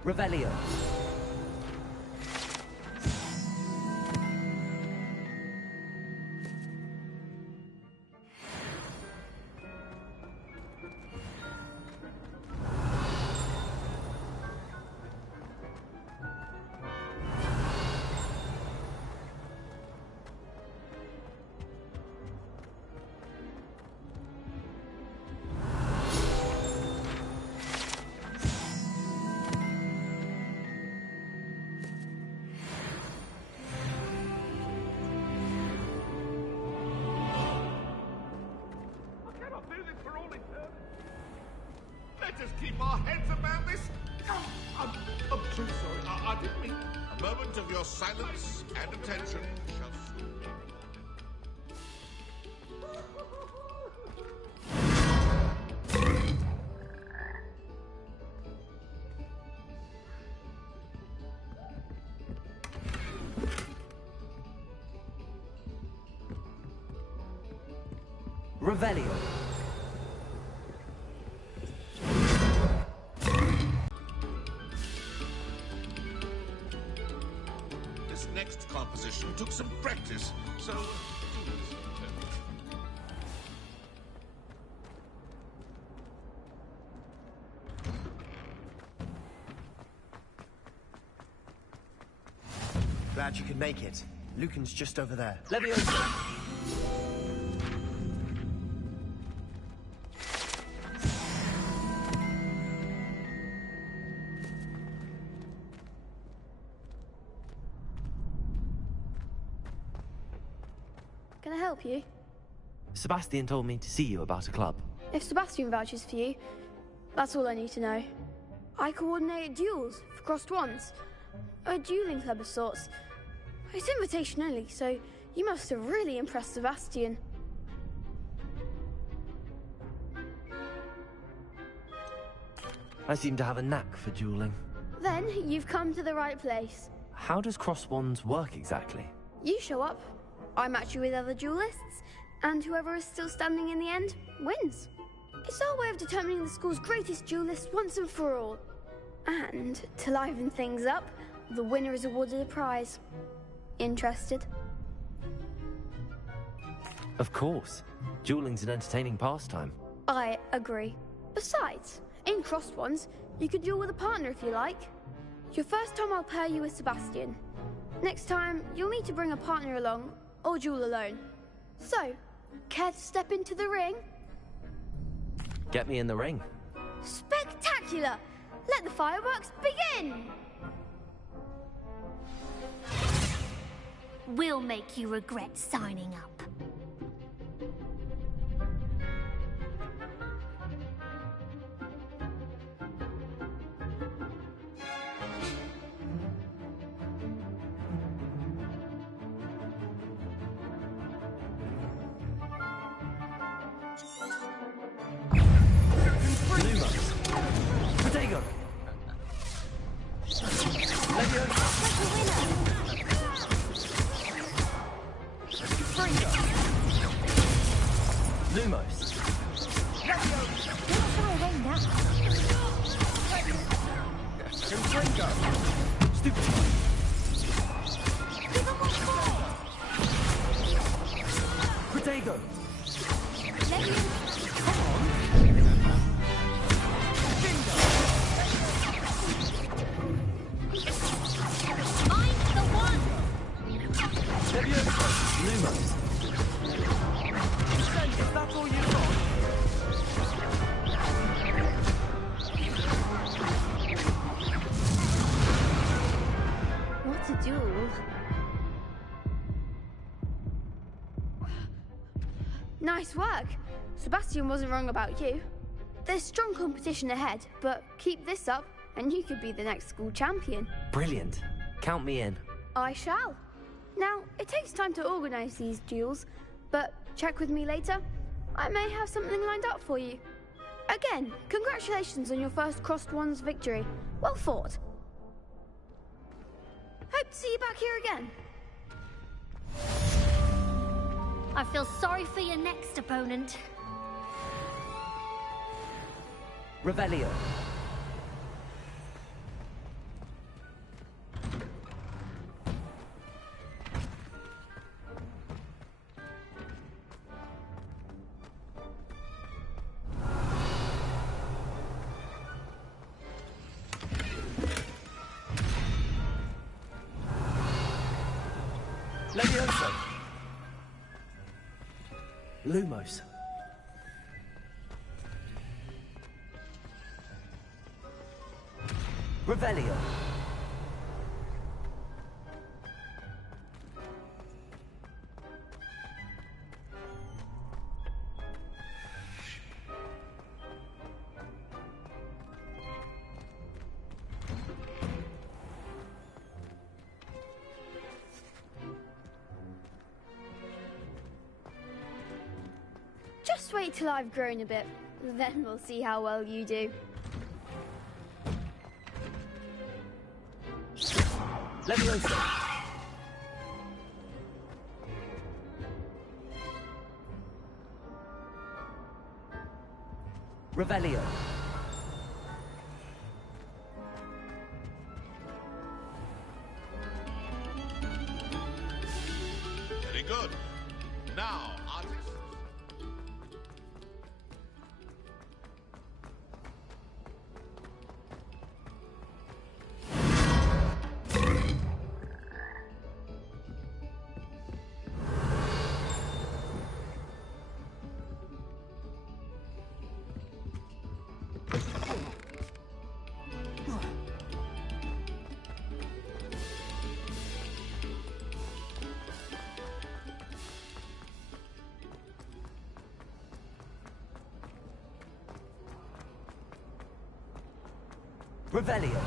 Revelio. Let us keep our heads about this. I'm too sorry. I didn't mean. A moment of your silence and attention shall soon be Revelio. This next composition took some practice, so Glad you could make it. Lucan's just over there. Leviosa! Can I help you? Sebastian told me to see you about a club. If Sebastian vouches for you, that's all I need to know. I coordinate duels for crossed wands. A dueling club of sorts. It's invitation only, so you must have really impressed Sebastian. I seem to have a knack for dueling. Then you've come to the right place. How does cross wands work exactly? You show up, I match you with other duelists, and whoever is still standing in the end wins. It's our way of determining the school's greatest duelist once and for all. And to liven things up, the winner is awarded a prize. Interested? Of course. Dueling's an entertaining pastime. I agree. Besides, in crossed ones, you could duel with a partner if you like. Your first time I'll pair you with Sebastian. Next time, you'll need to bring a partner along, or duel alone. So, care to step into the ring? Get me in the ring. Spectacular! Let the fireworks begin! We'll make you regret signing up. Is that all you got? Nice work. Sebastian wasn't wrong about you. There's strong competition ahead, but keep this up and you could be the next school champion. Brilliant. Count me in. I shall. Now, it takes time to organize these duels, but check with me later. I may have something lined up for you. Again, congratulations on your first Crossed Wands victory. Well fought. Hope to see you back here again. I feel sorry for your next opponent. Revelio. Levioso. Lumos. Revelio. Just wait till I've grown a bit, then we'll see how well you do. Levioso. Revelio. Very good. Now, artists. Revelio.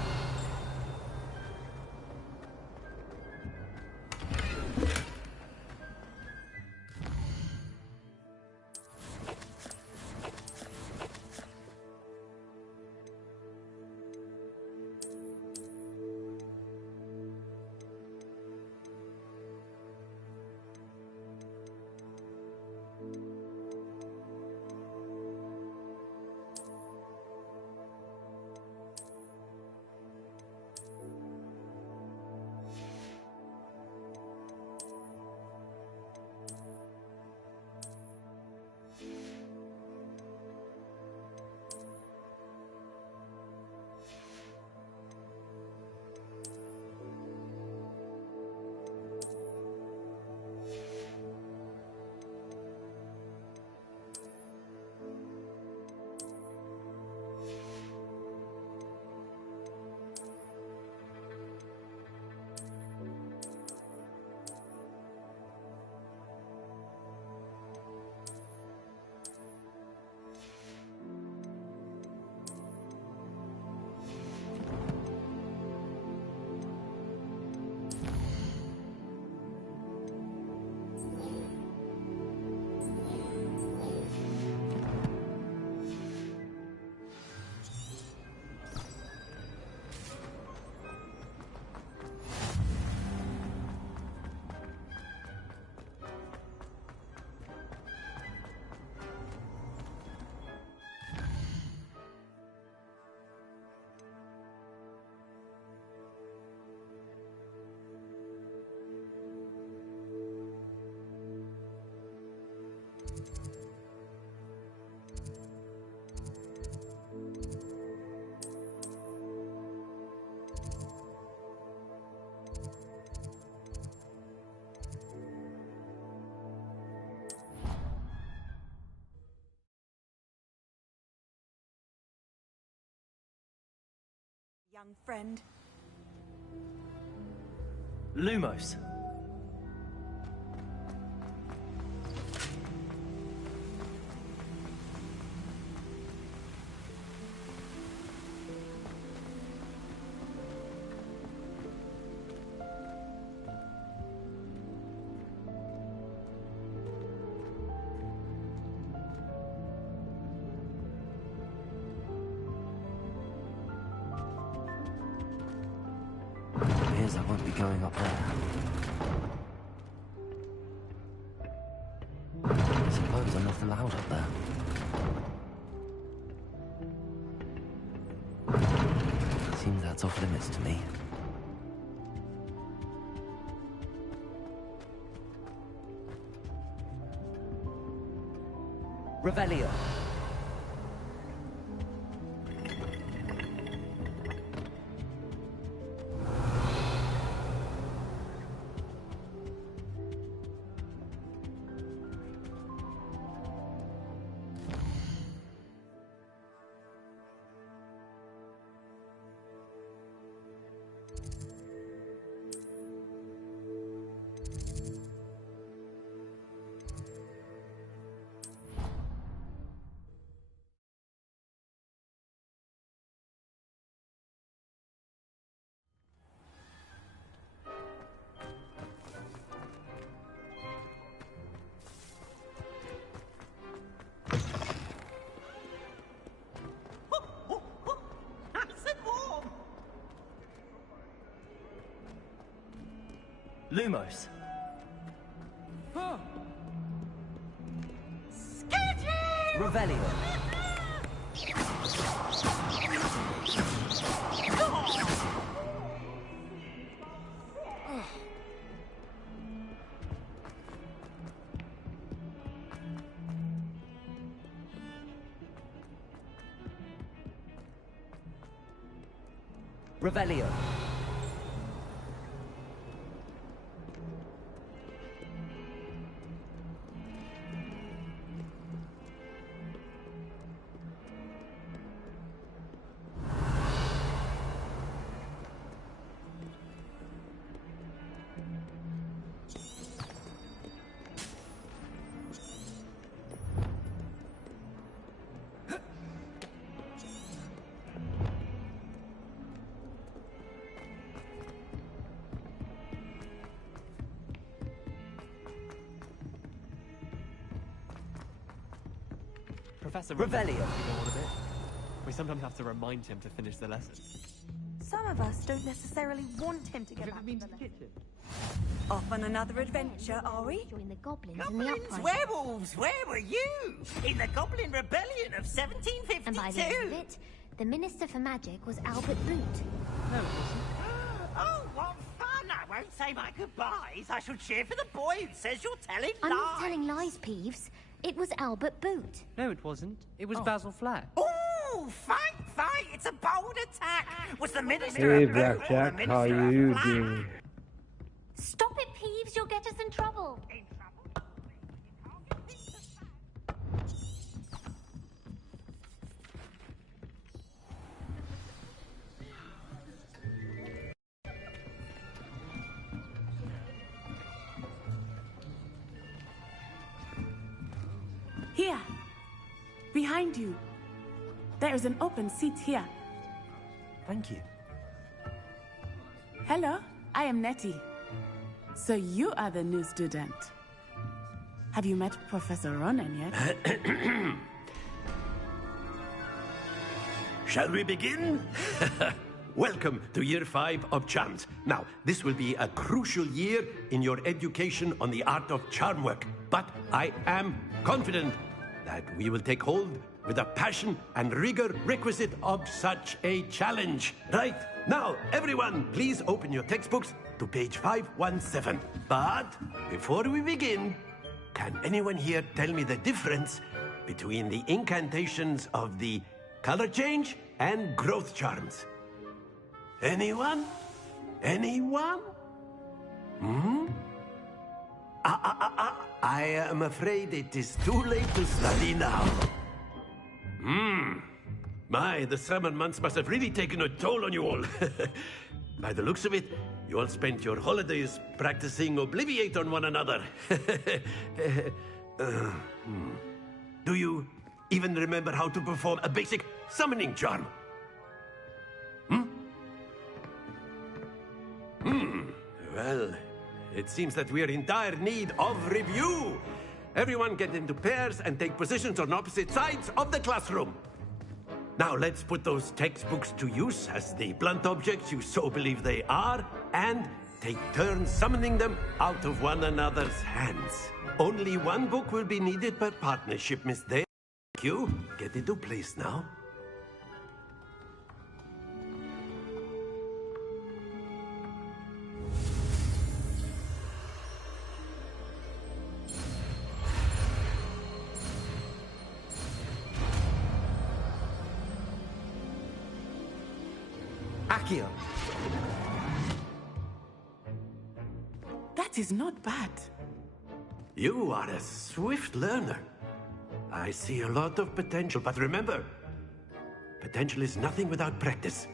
Young friend. Lumos. is I won't be going up there. I suppose I'm not allowed up there. Seems that's off limits to me. Revelio. Lumos. Huh. Revelio. Revelio. Professor Revelio. We sometimes have to remind him to finish the lesson. Some of us don't necessarily want him to get back to the lesson. Off on another adventure, are we? Join the goblins, Goblins, and the uprising. werewolves, where were you? In the Goblin Rebellion of 1752. And by the end of it, the Minister for Magic was Albert Boot. No, it wasn't. Oh, what fun! I won't say my goodbyes. I shall cheer for the boy who says you're telling I'm lies. not telling lies, Peeves. It was Albert Boot. No, it wasn't. It was Basil Flack. Oh, fight! It's a bold attack. Was the Minister Hey of Boot or the Blackjack, Minister how of you Black? doing? Stop it, Peeves. You'll get us in trouble. Here. Behind you. There is an open seat here. Thank you. Hello, I am Nettie. So you are the new student. Have you met Professor Ronan yet? Shall we begin? Welcome to Year 5 of Charms. Now, this will be a crucial year in your education on the art of charm work. But I am confident that we will take hold with the passion and rigor requisite of such a challenge. Right, now, everyone, please open your textbooks to page 517. But before we begin, can anyone here tell me the difference between the incantations of the color change and growth charms? Anyone? Anyone? I am afraid it is too late to study now. My, the summer months must have really taken a toll on you all. By the looks of it, you all spent your holidays practicing Obliviate on one another. Do you even remember how to perform a basic summoning charm? Well, it seems that we are in dire need of review. Everyone get into pairs and take positions on opposite sides of the classroom. Now let's put those textbooks to use as the blunt objects you so believe they are. and take turns summoning them out of one another's hands. Only one book will be needed per partnership, Miss Day. Thank you. Get into place now. Akio. That is not bad. You are a swift learner. I see a lot of potential, but remember, potential is nothing without practice.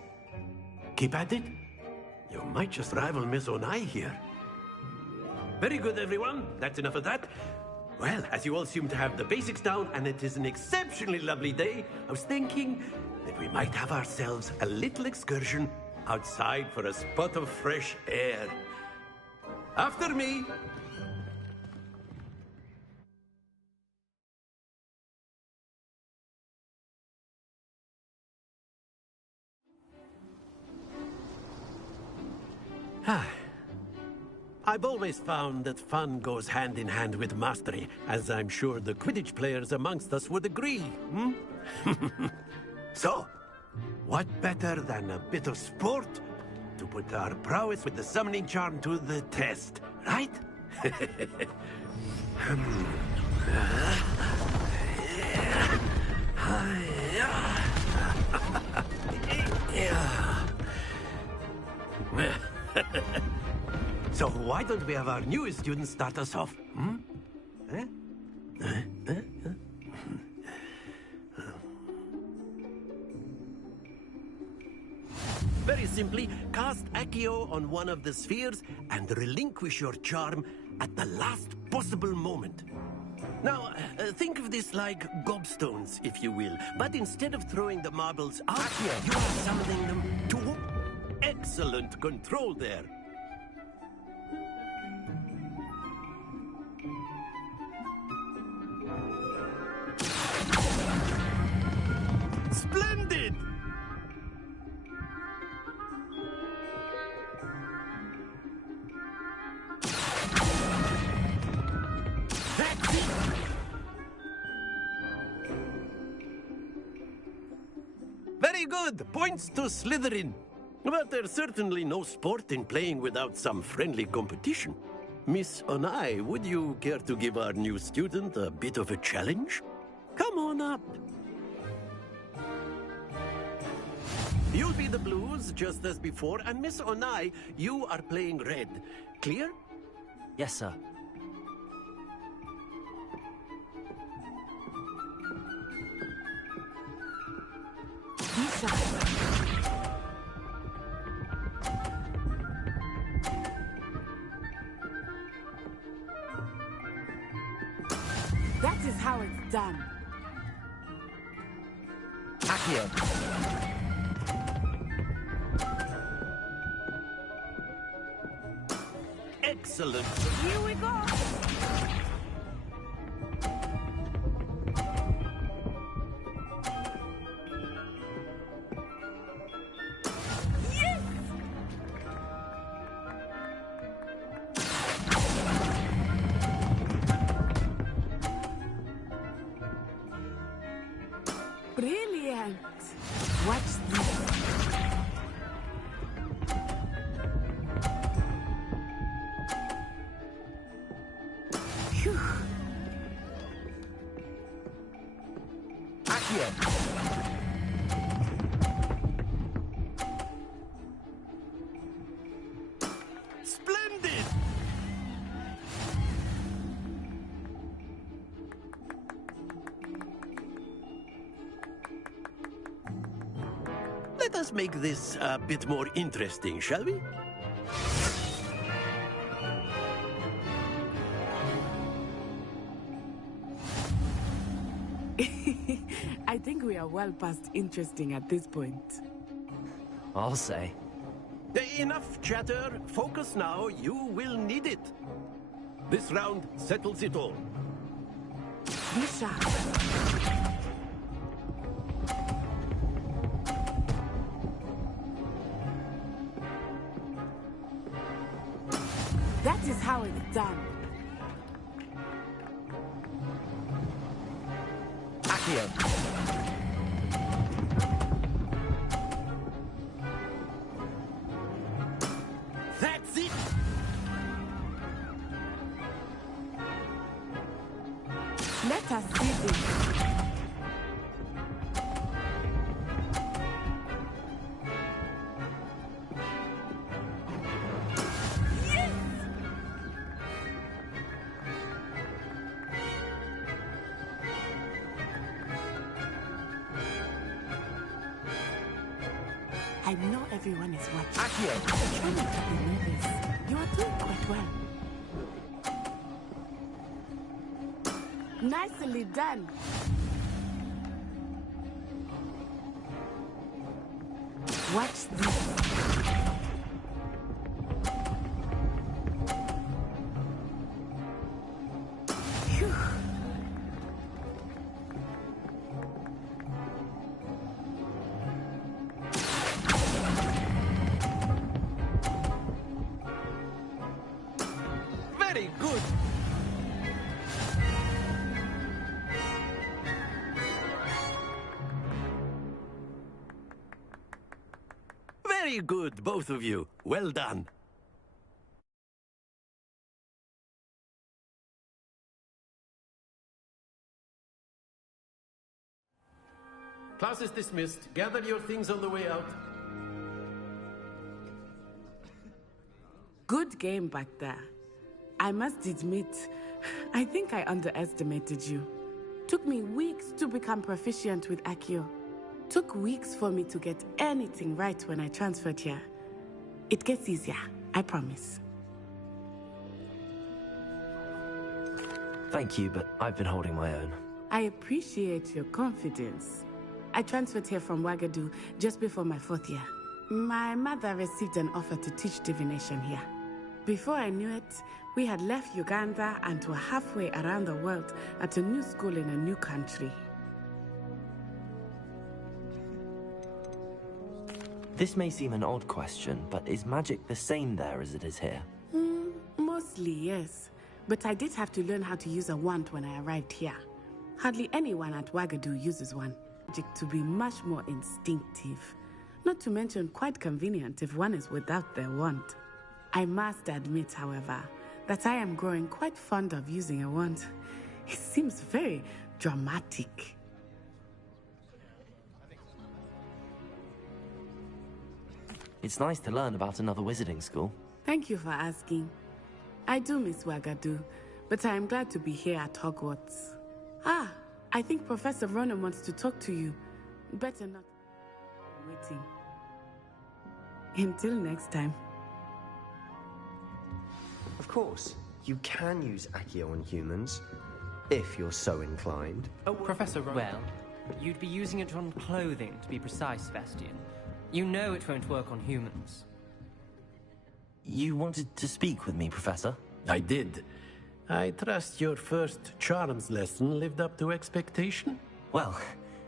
Keep at it. You might just rival Miss Onai here. Very good, everyone. That's enough of that. Well, as you all seem to have the basics down, and it is an exceptionally lovely day, I was thinking that we might have ourselves a little excursion outside for a spot of fresh air. After me. I've always found that fun goes hand in hand with mastery, as I'm sure the Quidditch players amongst us would agree, hmm? So, what better than a bit of sport to put our prowess with the summoning charm to the test, right? So why don't we have our newest student start us off? Hmm? Very simply, cast Accio on one of the spheres and relinquish your charm at the last possible moment. Now, think of this like gobstones, if you will. But instead of throwing the marbles out, you are summoning them to... Excellent control there. Splendid! That's it! Very good! Points to Slytherin. But there's certainly no sport in playing without some friendly competition. Miss Onai, would you care to give our new student a bit of a challenge? Come on up. You'll be the blues, just as before, and Miss Onai, you are playing red. Clear? Yes, sir. That is how it's done. Accio. Excellent. Here we go. Brilliant. Watch this. Phew. Accio. Splendid! Let us make this a bit more interesting, shall we? I think we are well past interesting at this point. I'll say. Enough chatter. Focus now. You will need it. This round settles it all. Be sharp. how it's done. Accio! That's it! Let us see this. I know everyone is watching. Accio! Show me that you know this. You are doing quite well. Nicely done. Watch this. Phew. Very good! Very good, both of you. Well done. Class is dismissed. Gather your things on the way out. Good game back there. I must admit, I think I underestimated you. Took me weeks to become proficient with Accio. Took weeks for me to get anything right when I transferred here. It gets easier, I promise. Thank you, but I've been holding my own. I appreciate your confidence. I transferred here from Ouagadougou just before my 4th year. My mother received an offer to teach divination here. Before I knew it, we had left Uganda and were halfway around the world at a new school in a new country. This may seem an odd question, but is magic the same there as it is here? Mostly, yes. But I did have to learn how to use a wand when I arrived here. Hardly anyone at Ouagadougou uses one. Magic to be much more instinctive. Not to mention quite convenient if one is without their wand. I must admit, however, that I am growing quite fond of using a wand. It seems very dramatic. It's nice to learn about another wizarding school. Thank you for asking. I do miss Ouagadougou, but I am glad to be here at Hogwarts. Ah, I think Professor Ronan wants to talk to you. Better not waiting. Until next time. Of course, you can use Accio on humans, if you're so inclined. Oh, Professor Ronan. Well, you'd be using it on clothing, to be precise, Sebastian. You know it won't work on humans. You wanted to speak with me, Professor? I did. I trust your first charms lesson lived up to expectation? Well,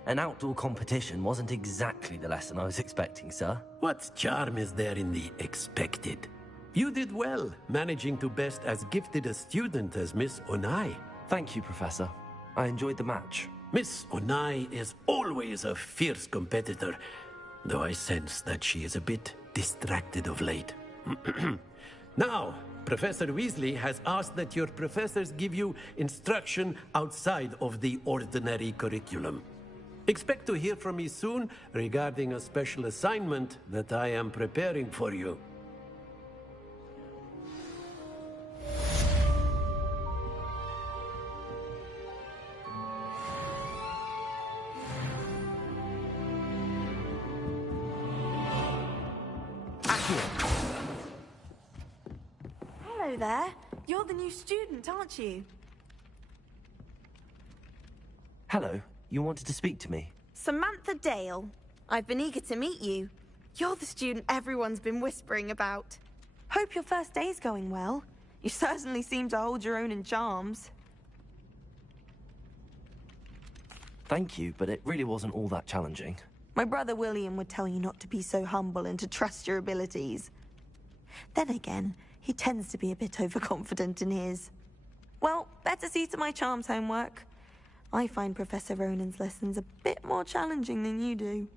an outdoor competition wasn't exactly the lesson I was expecting, sir. What charm is there in the expected? You did well, managing to best as gifted a student as Miss Onai. Thank you, Professor. I enjoyed the match. Miss Onai is always a fierce competitor, though I sense that she is a bit distracted of late. Now, Professor Weasley has asked that your professors give you instruction outside of the ordinary curriculum. Expect to hear from me soon regarding a special assignment that I am preparing for you. Hello there. You're the new student, aren't you? Hello. You wanted to speak to me? Samantha Dale. I've been eager to meet you. You're the student everyone's been whispering about. Hope your first day's going well. You certainly seem to hold your own in charms. Thank you, but it really wasn't all that challenging. My brother William would tell you not to be so humble and to trust your abilities. Then again, He tends to be a bit overconfident in his. Well, better see to my charms homework. I find Professor Ronan's lessons a bit more challenging than you do.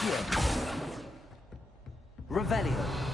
Accio. Revelio.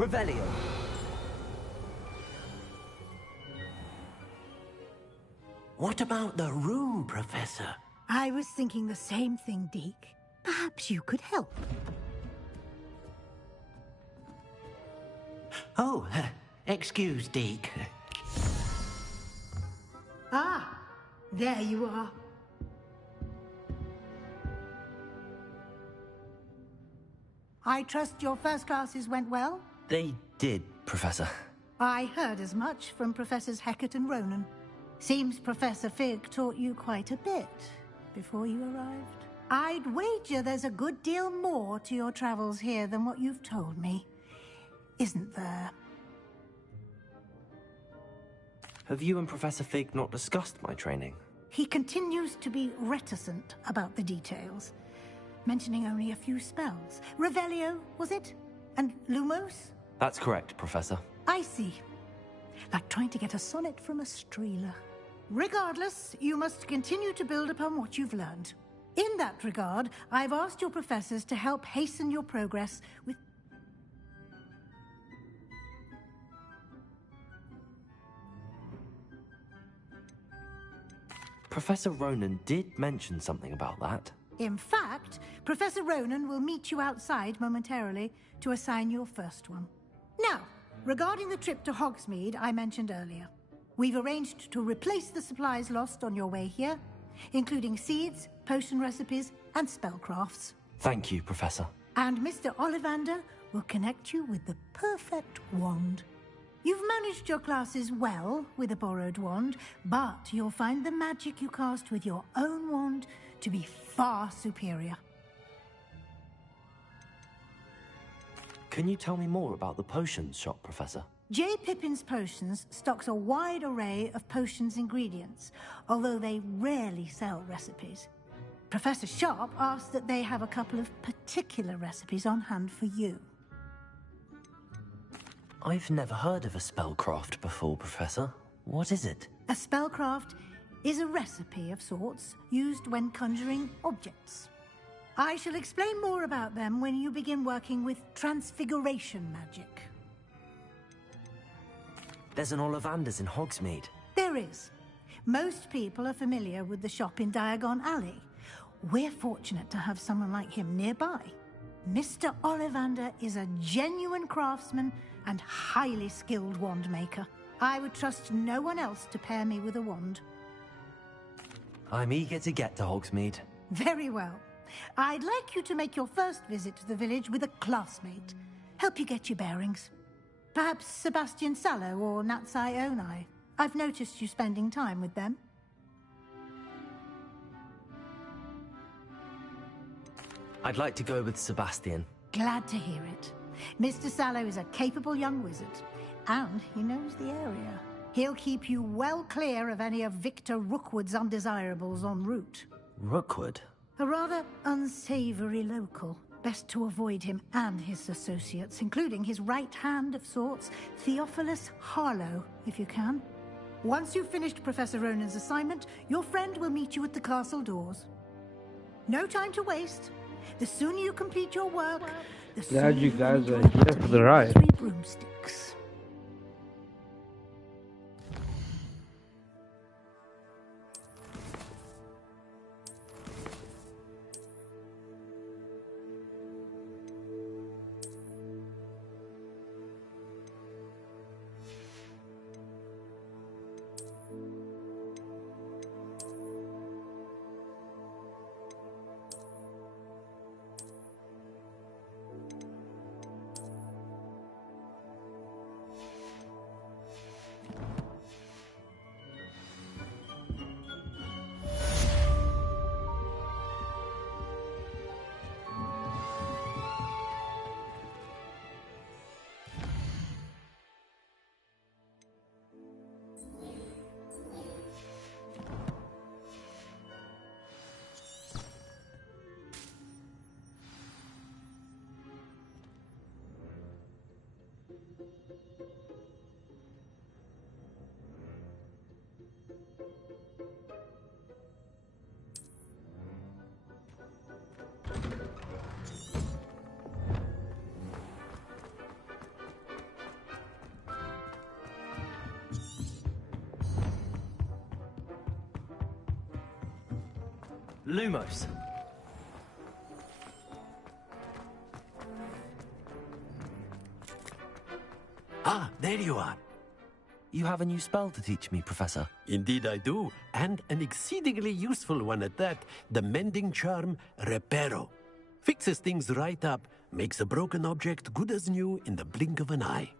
Revelio. What about the room, Professor? I was thinking the same thing, Deke. Perhaps you could help. Oh, excuse, Deke. Ah, there you are. I trust your first classes went well? They did, Professor. I heard as much from Professors Hecat and Ronan. Seems Professor Fig taught you quite a bit before you arrived. I'd wager there's a good deal more to your travels here than what you've told me. Isn't there? Have you and Professor Fig not discussed my training? He continues to be reticent about the details, mentioning only a few spells. Revelio, was it? And Lumos? That's correct, Professor. I see. Like trying to get a sonnet from a streeler. Regardless, you must continue to build upon what you've learned. In that regard, I've asked your professors to help hasten your progress with... Professor Ronan did mention something about that. In fact, Professor Ronan will meet you outside momentarily to assign your first one. Now, regarding the trip to Hogsmeade I mentioned earlier, we've arranged to replace the supplies lost on your way here, including seeds, potion recipes, and spellcrafts. Thank you, Professor. And Mr. Ollivander will connect you with the perfect wand. You've managed your classes well with a borrowed wand, but you'll find the magic you cast with your own wand to be far superior. Can you tell me more about the potions shop, Professor? J. Pippin's Potions stocks a wide array of potions ingredients, although they rarely sell recipes. Professor Sharp asked that they have a couple of particular recipes on hand for you. I've never heard of a spellcraft before, Professor. What is it? A spellcraft is a recipe of sorts used when conjuring objects. I shall explain more about them when you begin working with transfiguration magic. There's an Ollivander's in Hogsmeade. There is. Most people are familiar with the shop in Diagon Alley. We're fortunate to have someone like him nearby. Mr. Ollivander is a genuine craftsman and highly skilled wand maker. I would trust no one else to pair me with a wand. I'm eager to get to Hogsmeade. Very well. I'd like you to make your first visit to the village with a classmate. Help you get your bearings. Perhaps Sebastian Sallow or Natsai Onai. I've noticed you spending time with them. I'd like to go with Sebastian. Glad to hear it. Mr. Sallow is a capable young wizard, and he knows the area. He'll keep you well clear of any of Victor Rookwood's undesirables en route. Rookwood? A rather unsavory local. Best to avoid him and his associates, including his right hand of sorts, Theophilus Harlow, if you can. Once you've finished Professor Ronan's assignment, your friend will meet you at the castle doors. No time to waste. The sooner you complete your work, the sooner Glad you will guys enjoy are the here for the ride. 3 broomsticks. Lumos. Ah, there you are. You have a new spell to teach me, Professor. Indeed I do, and an exceedingly useful one at that, the mending charm Reparo. Fixes things right up, makes a broken object good as new in the blink of an eye.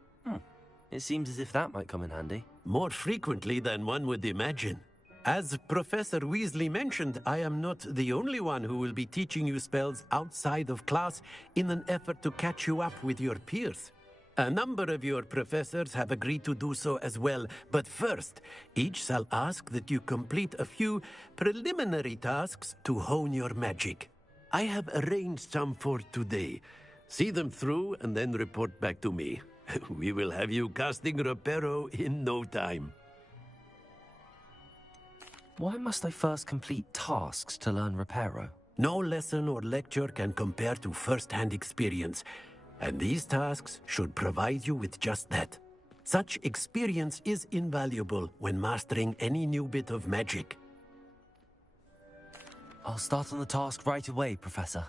It seems as if that might come in handy. More frequently than one would imagine. As Professor Weasley mentioned, I am not the only one who will be teaching you spells outside of class in an effort to catch you up with your peers. A number of your professors have agreed to do so as well, but first, each shall ask that you complete a few preliminary tasks to hone your magic. I have arranged some for today. See them through and then report back to me. We will have you casting Reparo in no time. Why must I first complete tasks to learn Reparo? No lesson or lecture can compare to first-hand experience, and these tasks should provide you with just that. Such experience is invaluable when mastering any new bit of magic. I'll start on the task right away, Professor.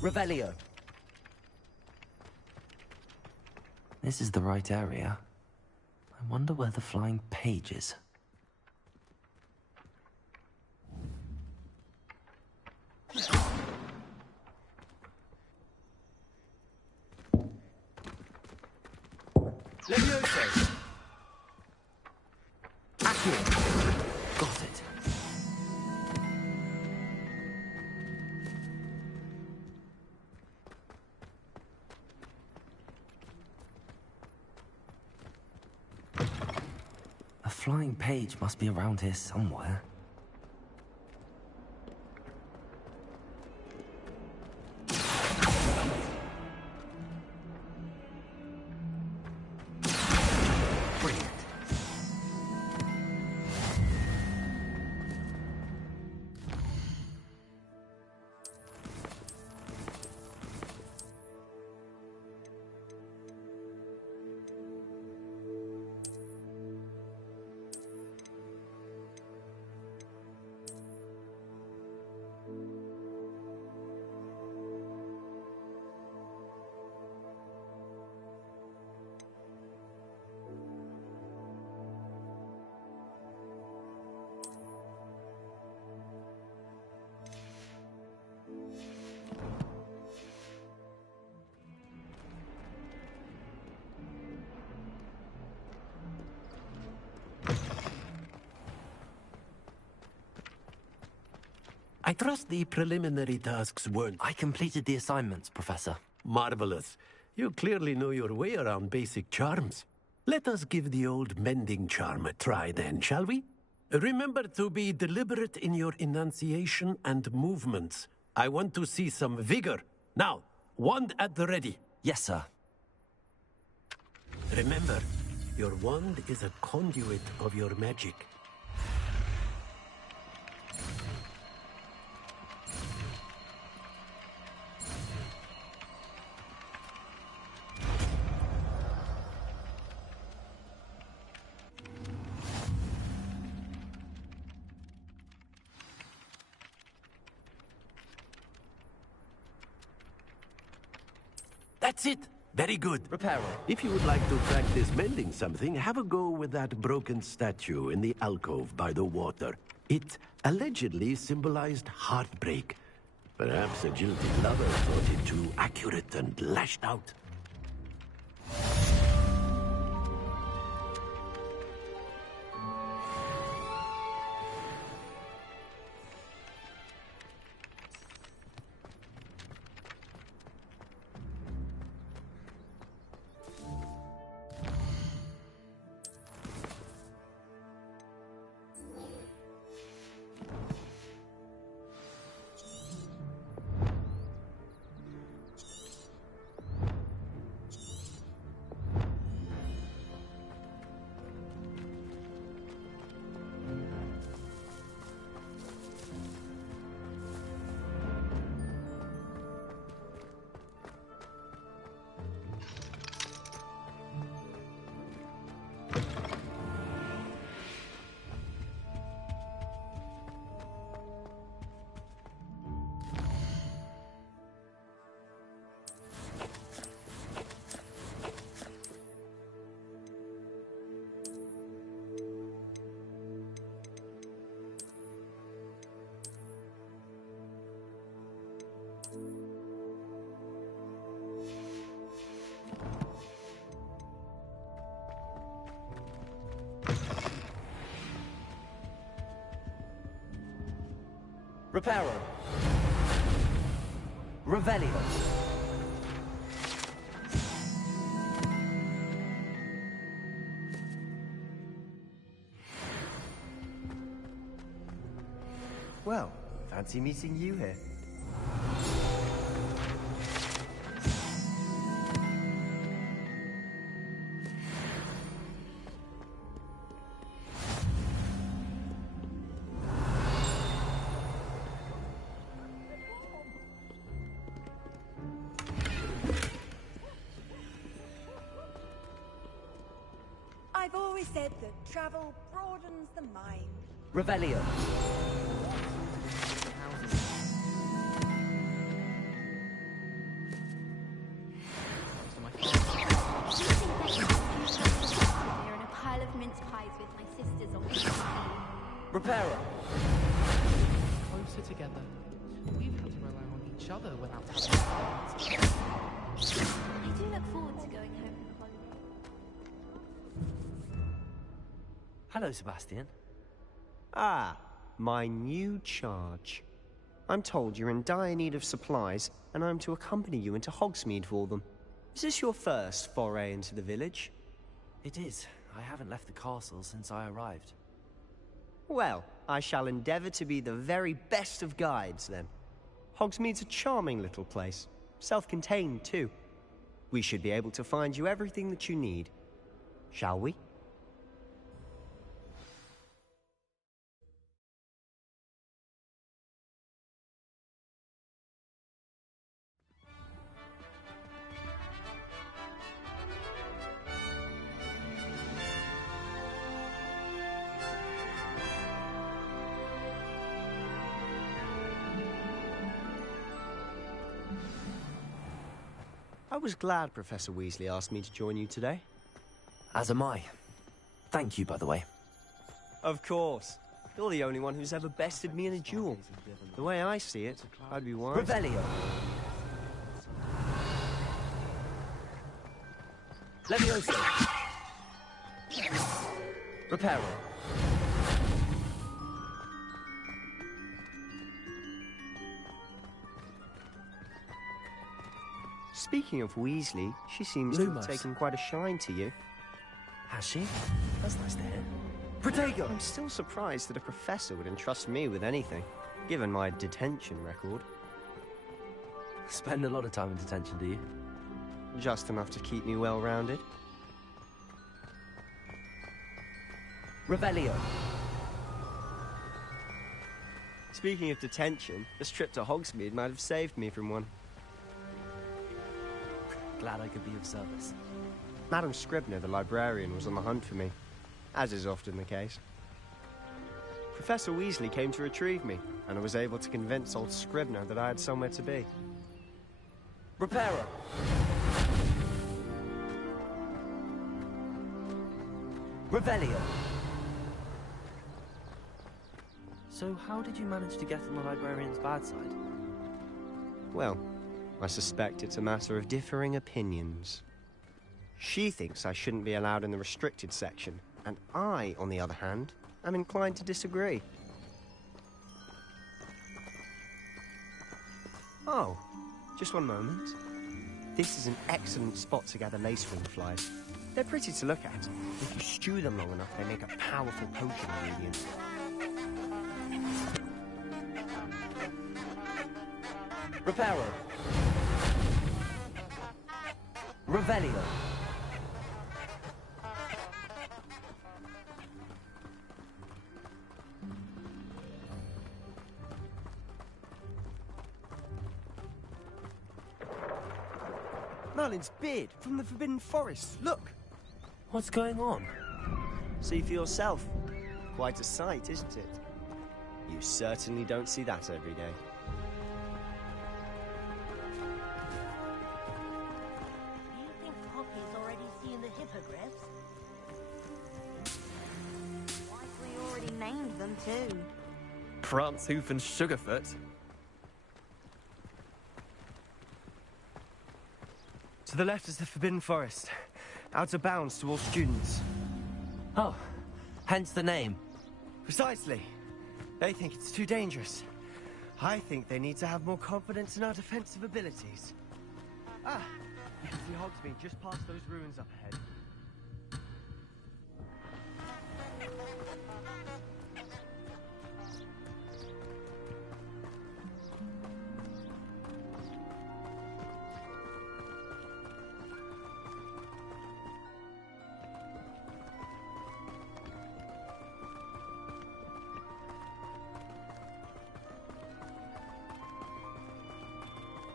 Revelio. This is the right area. I wonder where the flying page is. Levioso. Accurate. Got it. A flying page must be around here somewhere. I trust the preliminary tasks weren't... I completed the assignments, Professor. Marvelous. You clearly know your way around basic charms. Let us give the old mending charm a try then, shall we? Remember to be deliberate in your enunciation and movements. I want to see some vigor. Now, wand at the ready. Yes, sir. Remember, your wand is a conduit of your magic. That's it! Very good. Reparo. If you would like to practice mending something, have a go with that broken statue in the alcove by the water. It allegedly symbolized heartbreak. Perhaps a jilted lover thought it too accurate and lashed out. Reparo. Revelio. Well, fancy meeting you here. I've always said that travel broadens the mind. Revelio. They're in a pile of mince pies with my sisters on the Reparo. Closer together. We've had to rely on each other without having I do look forward to going home for holiday. Hello, Sebastian. Ah, my new charge. I'm told you're in dire need of supplies, and I'm to accompany you into Hogsmeade for them. Is this your first foray into the village? It is. I haven't left the castle since I arrived. Well, I shall endeavor to be the very best of guides, then. Hogsmeade's a charming little place. Self-contained, too. We should be able to find you everything that you need. Shall we? I was glad Professor Weasley asked me to join you today. As am I. Thank you, by the way. Of course. You're the only one who's ever bested me in a duel. The way I see it, I'd be wise. Revelio. Levioso. Reparo. Speaking of Weasley, she seems to have Lumos. taken quite a shine to you. Has she? That's nice to hear. Protego! I'm still surprised that a professor would entrust me with anything, given my detention record. Spend a lot of time in detention, do you? Just enough to keep me well-rounded. Revelio. Speaking of detention, this trip to Hogsmeade might have saved me from one. Glad I could be of service. Madam Scribner, the librarian, was on the hunt for me, as is often the case. Professor Weasley came to retrieve me, and I was able to convince old Scribner that I had somewhere to be. Reparo. Revelio. So how did you manage to get on the librarian's bad side? Well, I suspect it's a matter of differing opinions. She thinks I shouldn't be allowed in the restricted section, and I, on the other hand, am inclined to disagree. Oh, just one moment. This is an excellent spot to gather lacewing flies. They're pretty to look at. If you stew them long enough, they make a powerful potion ingredient. Reparo. Revelio. Merlin's beard from the Forbidden Forest. Look! What's going on? See for yourself. Quite a sight, isn't it? You certainly don't see that every day. Do you think Poppy's already seen the hippogriffs? Likely already named them too. Prancehoof and Sugarfoot. To the left is the Forbidden Forest. Out of bounds to all students. Oh, hence the name. Precisely. They think it's too dangerous. I think they need to have more confidence in our defensive abilities. Ah, you can see Hogsmeade just past those ruins up ahead.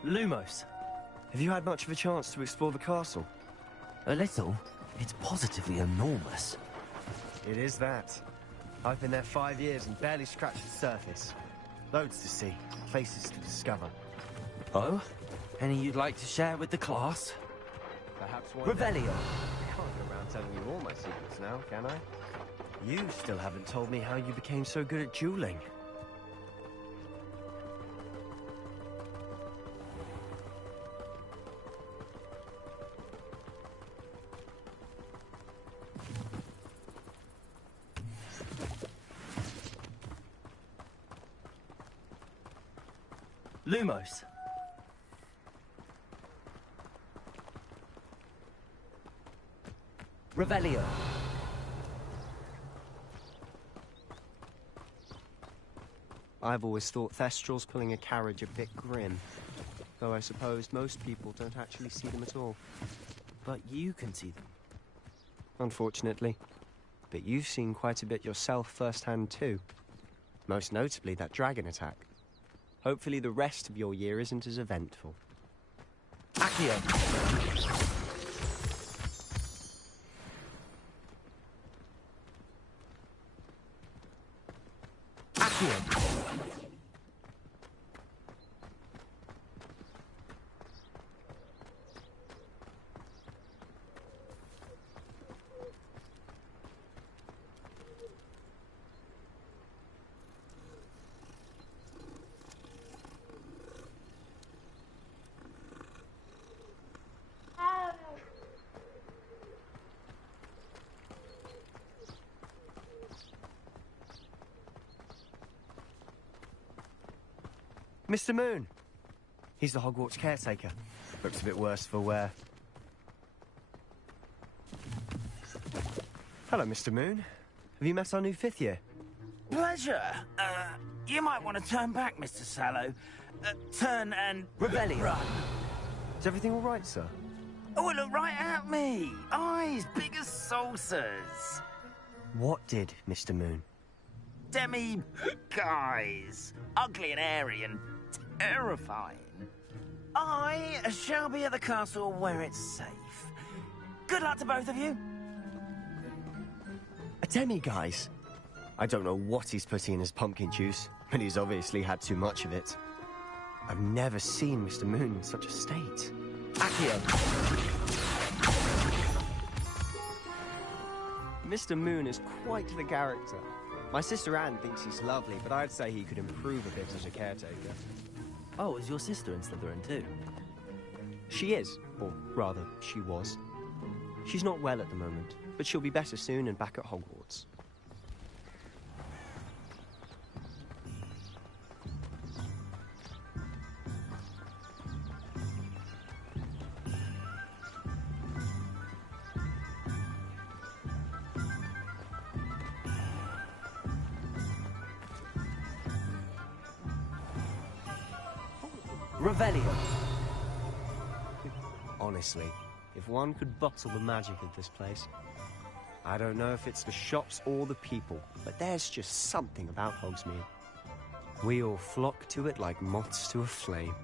Lumos. Have you had much of a chance to explore the castle? A little. It's positively enormous. It is that. I've been there 5 years and barely scratched the surface. Loads to see, places to discover. Oh? Any you'd like to share with the class? Perhaps one Revelio. day. I can't go around telling you all my secrets now, can I? You still haven't told me how you became so good at dueling. Lumos. Revelio. I've always thought Thestrals pulling a carriage a bit grim. Though I suppose most people don't actually see them at all. But you can see them. Unfortunately. But you've seen quite a bit yourself firsthand too. Most notably that dragon attack. Hopefully the rest of your year isn't as eventful. Accio. Accio. Mr. Moon, He's the Hogwarts caretaker. Looks a bit worse for wear. Hello, Mr. Moon. Have you met our new 5th year? Pleasure. You might want to turn back, Mr. Sallow. Turn and... Revelio. Run. Is everything all right, sir? Oh, look right at me. Eyes big as saucers. What did, Mr. Moon? Guys. Ugly and airy and terrifying. I shall be at the castle where it's safe. Good luck to both of you. A demi-guise? I don't know what he's putting in his pumpkin juice, but he's obviously had too much of it. I've never seen Mr. Moon in such a state. Accio! Mr. Moon is quite the character. My sister Anne thinks he's lovely, but I'd say he could improve a bit as a caretaker. Oh, is your sister in Slytherin too? She is, or rather, she was. She's not well at the moment, but she'll be better soon and back at Hogwarts. Revelio. Honestly, if one could bottle the magic of this place. I don't know if it's the shops or the people, but there's just something about Hogsmeade. We all flock to it like moths to a flame.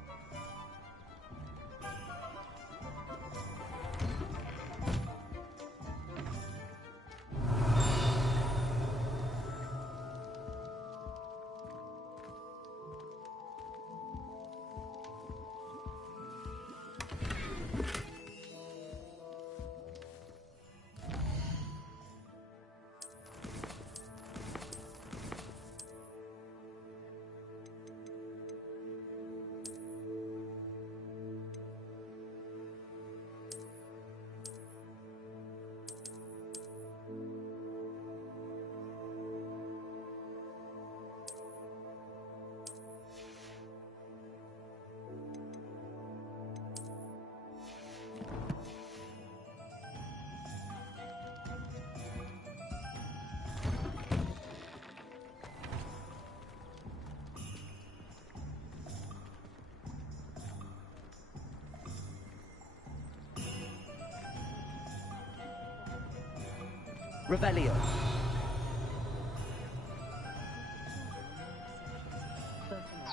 Revelio.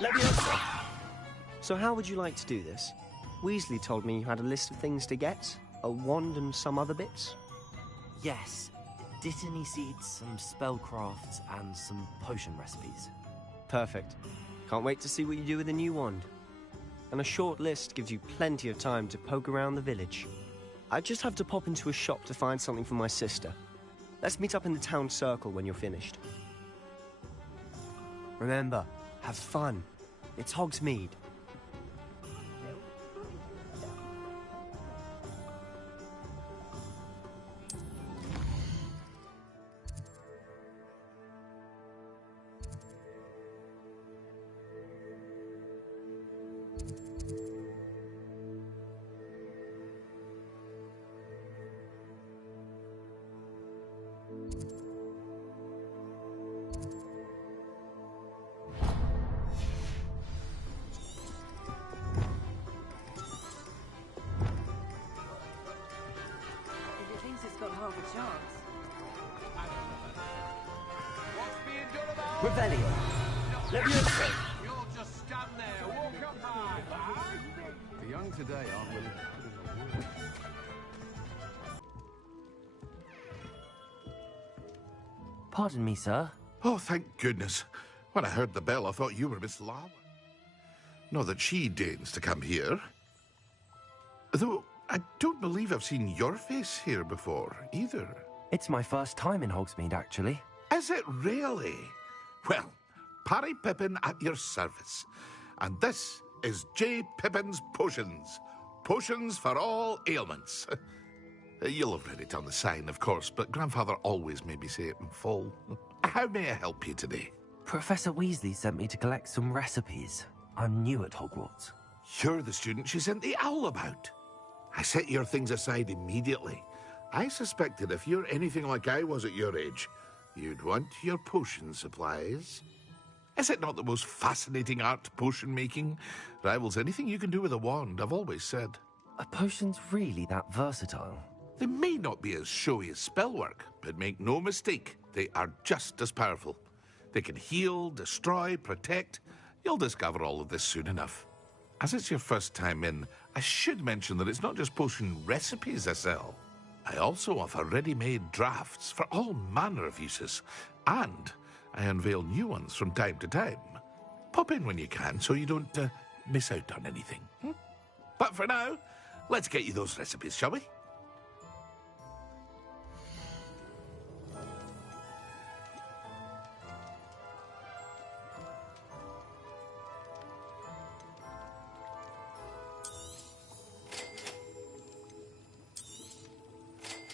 Leviosa! So how would you like to do this? Weasley told me you had a list of things to get, a wand and some other bits. Yes. Dittany seeds, some spellcrafts, and some potion recipes. Perfect. Can't wait to see what you do with the new wand. And a short list gives you plenty of time to poke around the village. I just have to pop into a shop to find something for my sister. Let's meet up in the town circle when you're finished. Remember, have fun. It's Hogsmeade. Revelio. Leviosa. You'll just stand there, walk up high. The young today aren't willing to put in the work. Pardon me, sir. Oh, thank goodness. When I heard the bell, I thought you were Miss Lava. Not that she deigns to come here. Though, I don't believe I've seen your face here before, either. It's my first time in Hogsmeade, actually. Is it really? Well, Parry Pippin at your service. And this is J. Pippin's Potions. Potions for all ailments. You'll have read it on the sign, of course, but Grandfather always made me say it in full. How may I help you today? Professor Weasley sent me to collect some recipes. I'm new at Hogwarts. You're the student she sent the owl about. I set your things aside immediately. I suspected if you're anything like I was at your age, you'd want your potion supplies. Is it not the most fascinating art, potion making? Rivals anything you can do with a wand, I've always said. Are potions really that versatile? They may not be as showy as spellwork, but make no mistake, they are just as powerful. They can heal, destroy, protect. You'll discover all of this soon enough. As it's your first time in, I should mention that it's not just potion recipes I sell. I also offer ready-made drafts for all manner of uses, and I unveil new ones from time to time. Pop in when you can so you don't miss out on anything. But for now, let's get you those recipes, shall we?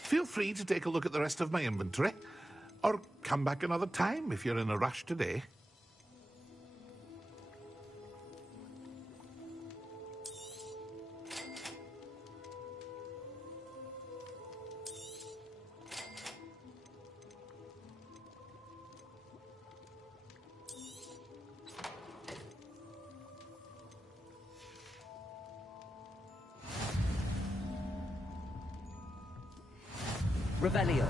Feel free to take a look at the rest of my inventory, or come back another time if you're in a rush today. Revelio.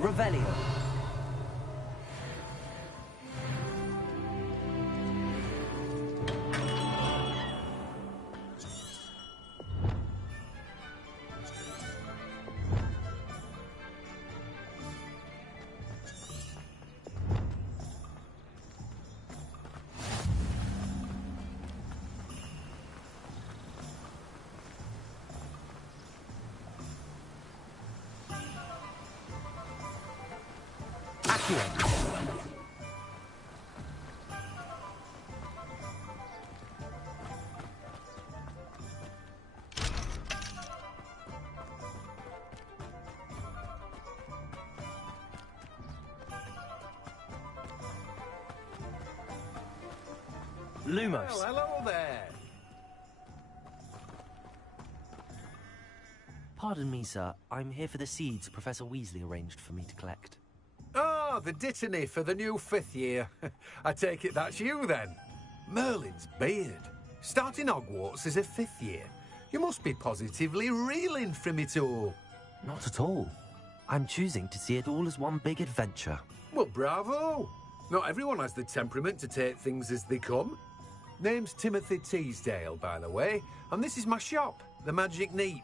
Revelio. Lumos. Well, hello there. Pardon me, sir. I'm here for the seeds Professor Weasley arranged for me to collect. Oh, the dittany for the new 5th year. I take it that's you, then. Merlin's beard. Starting Hogwarts as a 5th year. You must be positively reeling from it all. Not at all. I'm choosing to see it all as one big adventure. Well, bravo. Not everyone has the temperament to take things as they come. Name's Timothy Teasdale, by the way, and this is my shop, the Magic Neep.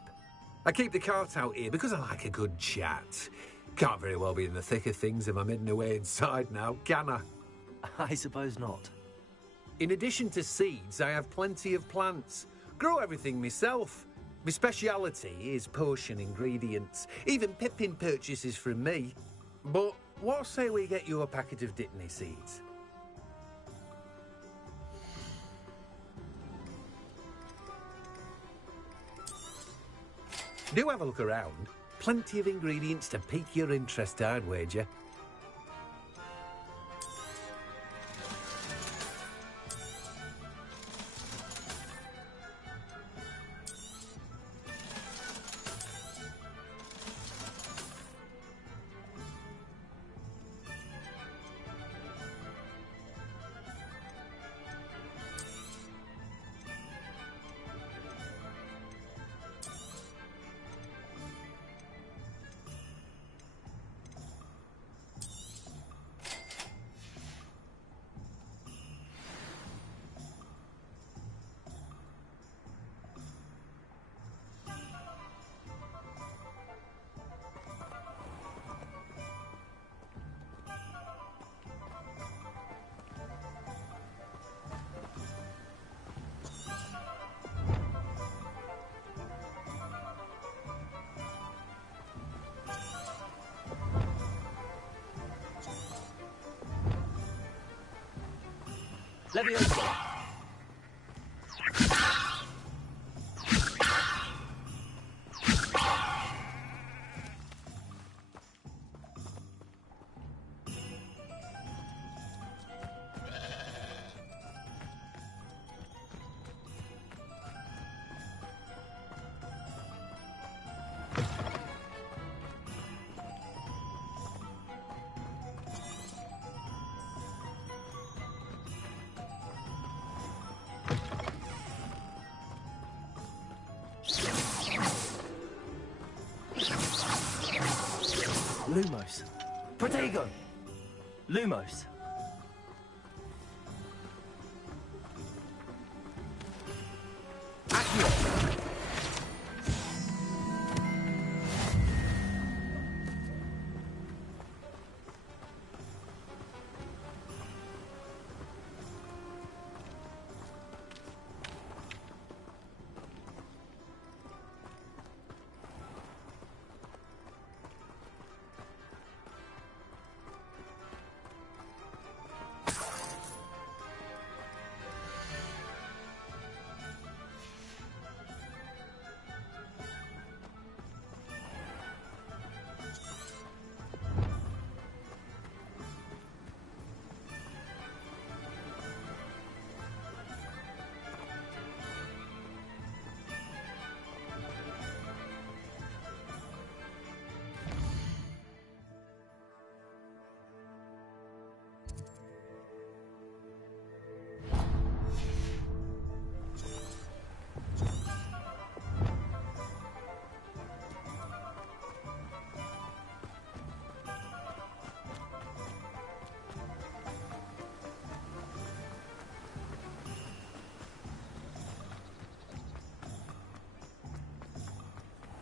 I keep the cart out here because I like a good chat. Can't very well be in the thick of things if I'm hidden away inside now, can I? I suppose not. In addition to seeds, I have plenty of plants. Grow everything myself. My speciality is potion ingredients. Even Pippin purchases from me. But what say we get you a packet of Dittany seeds? Do have a look around. Plenty of ingredients to pique your interest, I'd wager. Leviosa! Lumos. Protego! Lumos.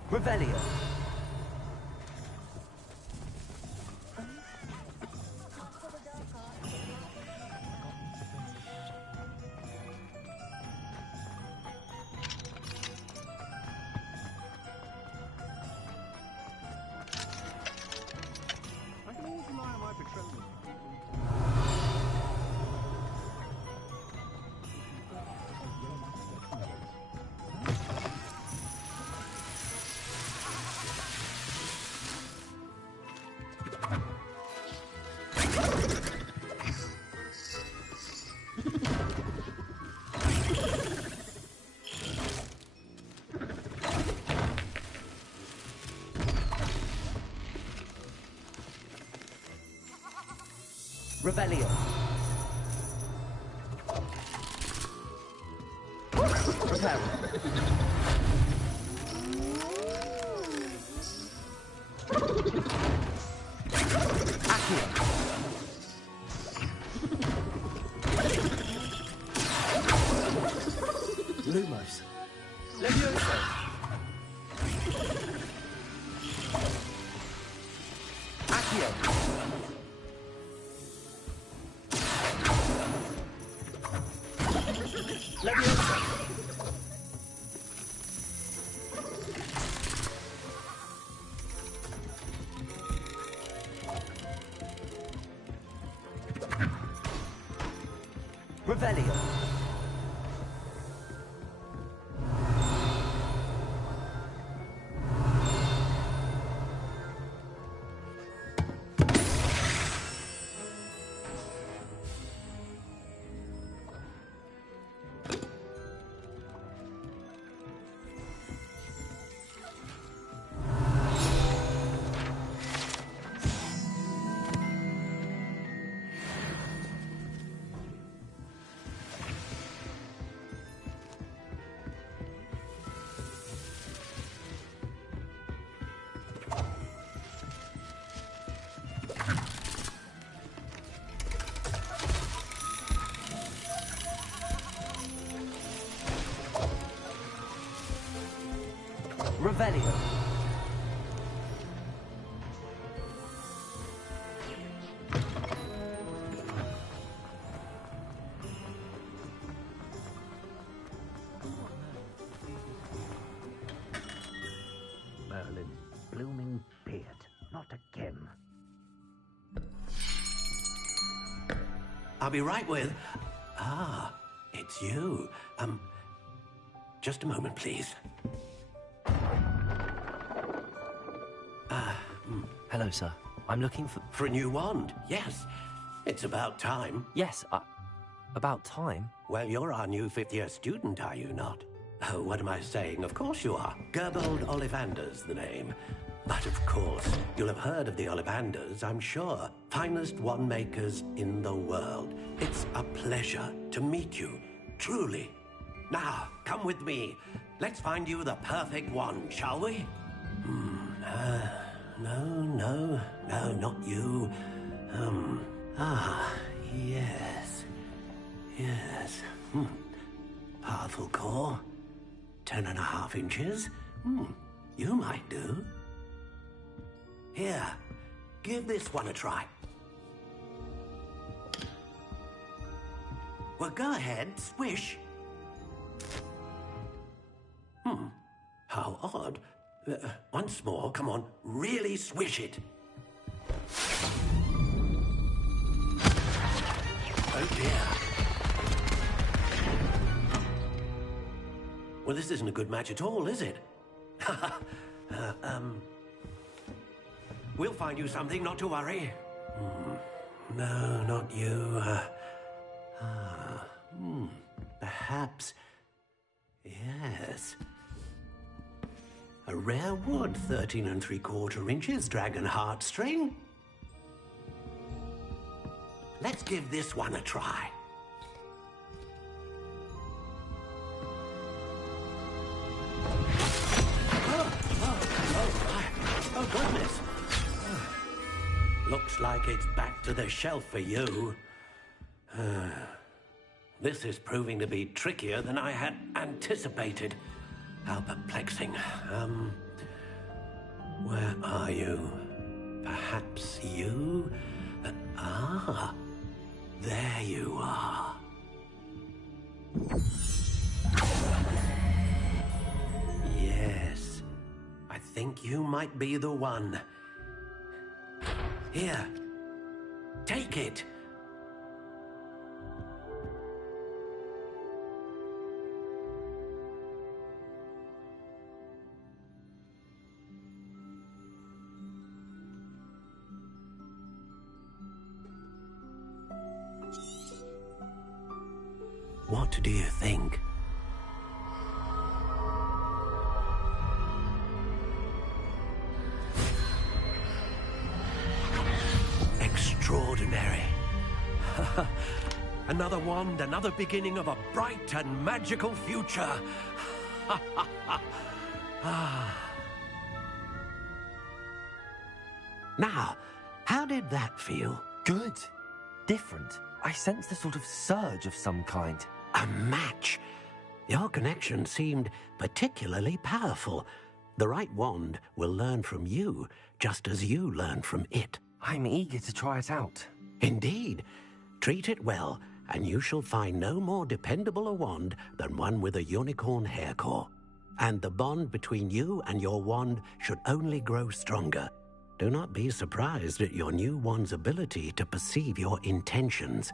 Revelio. I can always rely on my betrothal. Revelio. Prepare. Lumos. Leviosa. Accio. Leviosa. Revelio. Revelio. Merlin's blooming beard. Not again. I'll be right with... Ah, it's you. Just a moment, please. Hello, sir. I'm looking for... For a new wand, yes. It's about time. Yes, about time? Well, you're our new fifth-year student, are you not? Oh, what am I saying? Of course you are. Gerbold Ollivander's the name. But of course, you'll have heard of the Ollivanders, I'm sure. Finest wand makers in the world. It's a pleasure to meet you, truly. Now, come with me. Let's find you the perfect wand, shall we? No, not you. Yes. Yes. Powerful core. 10.5 inches. You might do. Here, give this one a try. Well, go ahead, swish. How odd. Once more, come on, really swish it. Oh dear. Well, this isn't a good match at all, is it? We'll find you something, not to worry. No, not you. Perhaps... Yes. A rare wood, 13 3/4 inches, dragon heartstring. Let's give this one a try. Oh, goodness. Looks like it's back to the shelf for you. This is proving to be trickier than I had anticipated. How perplexing. Where are you? Perhaps you? There you are. Yes. I think you might be the one. Here. Take it. What do you think? Extraordinary. Another wand, another beginning of a bright and magical future. Now, how did that feel? Good. Different. I sensed a sort of surge of some kind. A match. Your connection seemed particularly powerful. The right wand will learn from you, just as you learn from it. I'm eager to try it out. Indeed. Treat it well, and you shall find no more dependable a wand than one with a unicorn hair core. And the bond between you and your wand should only grow stronger. Do not be surprised at your new wand's ability to perceive your intentions,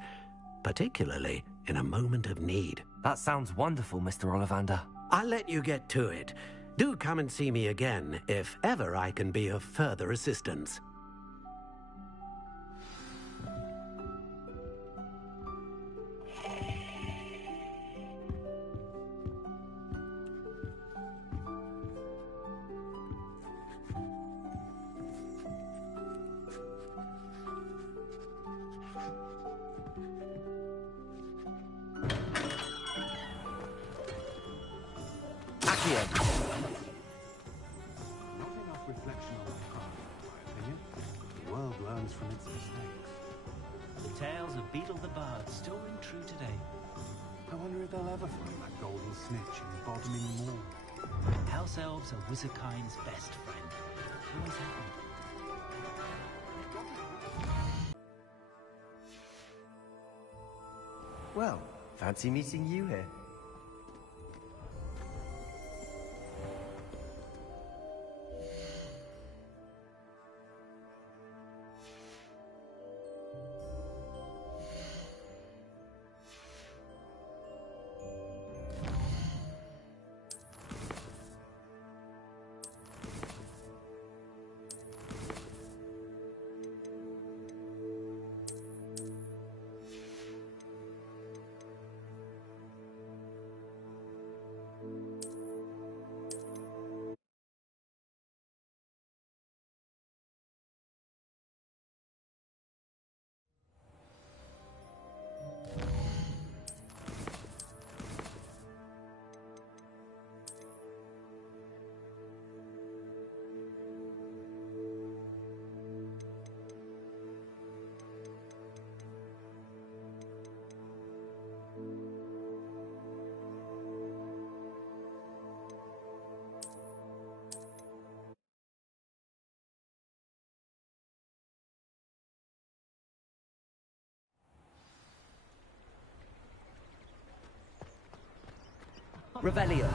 particularly in a moment of need. That sounds wonderful, Mr. Ollivander. I'll let you get to it. Do come and see me again if ever I can be of further assistance. From its mistakes. The tales of Beetle the Bard still ring true today. I wonder if they'll ever find that golden snitch in Bodmin Moor. House elves are Wizardkind's best friend. Always have been. Well, fancy meeting you here. Revelio.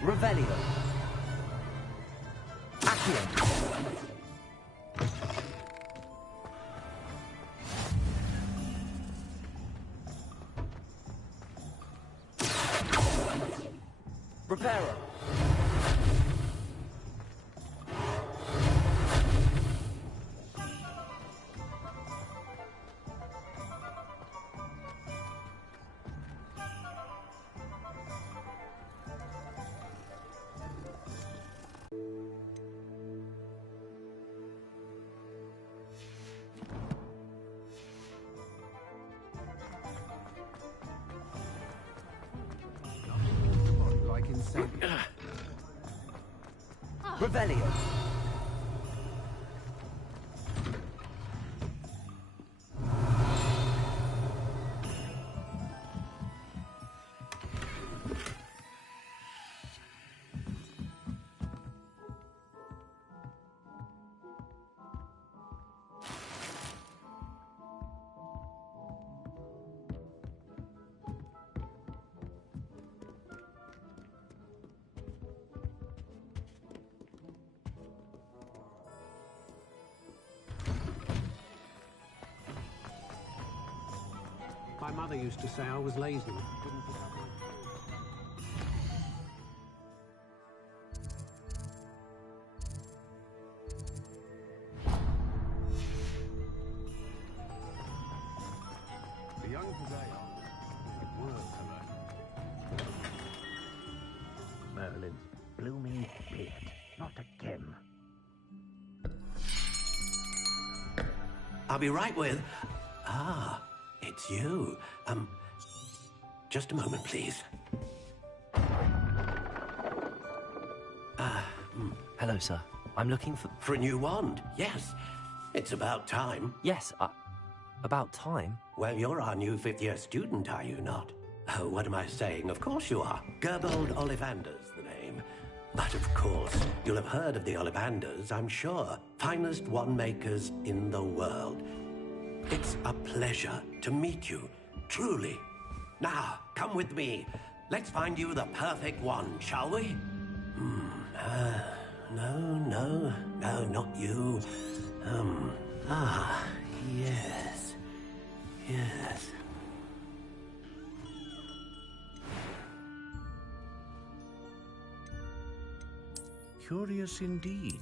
Revelio. Accio. Reparo. Revelio. My mother used to say I was lazy. Couldn't pick up my... The young today are world to learn. Merlin's blooming beard. Not again. I'll be right with... Ah, it's you. Just a moment, please. Hello, sir. I'm looking for... For a new wand, yes. It's about time. Yes, about time? Well, you're our new fifth-year student, are you not? Oh, what am I saying? Of course you are. Gerbold Ollivander's the name. But of course, you'll have heard of the Ollivanders, I'm sure. Finest wand-makers in the world. It's a pleasure to meet you, truly. Now, come with me. Let's find you the perfect wand, shall we? No, not you. Yes. Yes. Curious indeed.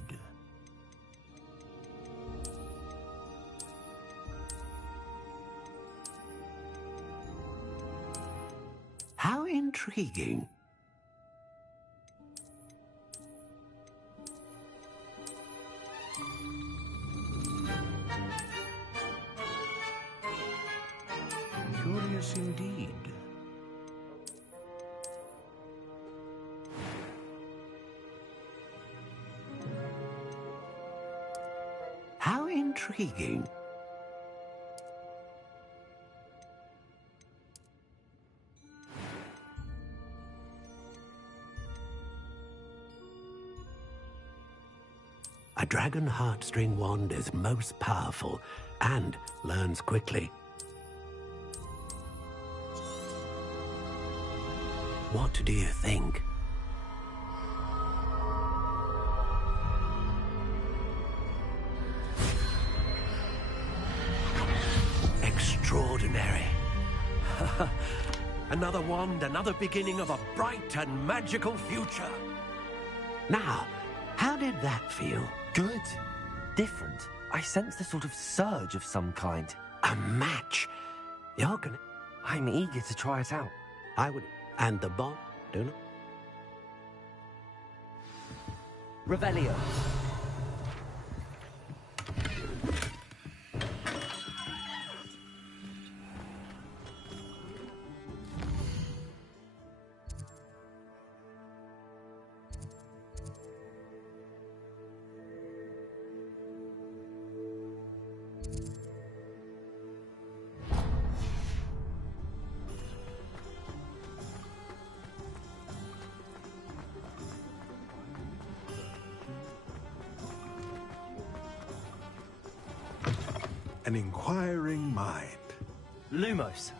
How intriguing. Curious indeed. How intriguing. A dragon heartstring wand is most powerful and learns quickly. What do you think? Extraordinary. Another wand, another beginning of a bright and magical future. Now, how did that feel? Good. Different. I sensed a sort of surge of some kind. A match. You're gonna... I'm eager to try it out. I would... And the bond, don't it? Revelio. An inquiring mind. Lumos.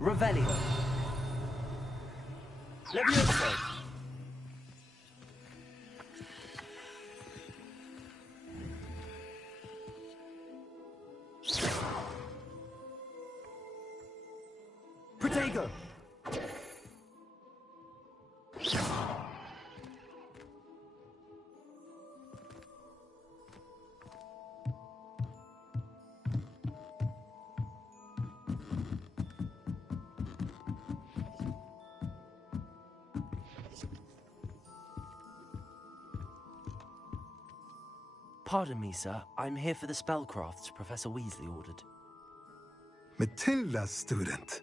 Revelio. Levioso. Protego. Pardon me, sir. I'm here for the spellcrafts Professor Weasley ordered. Matilda's student.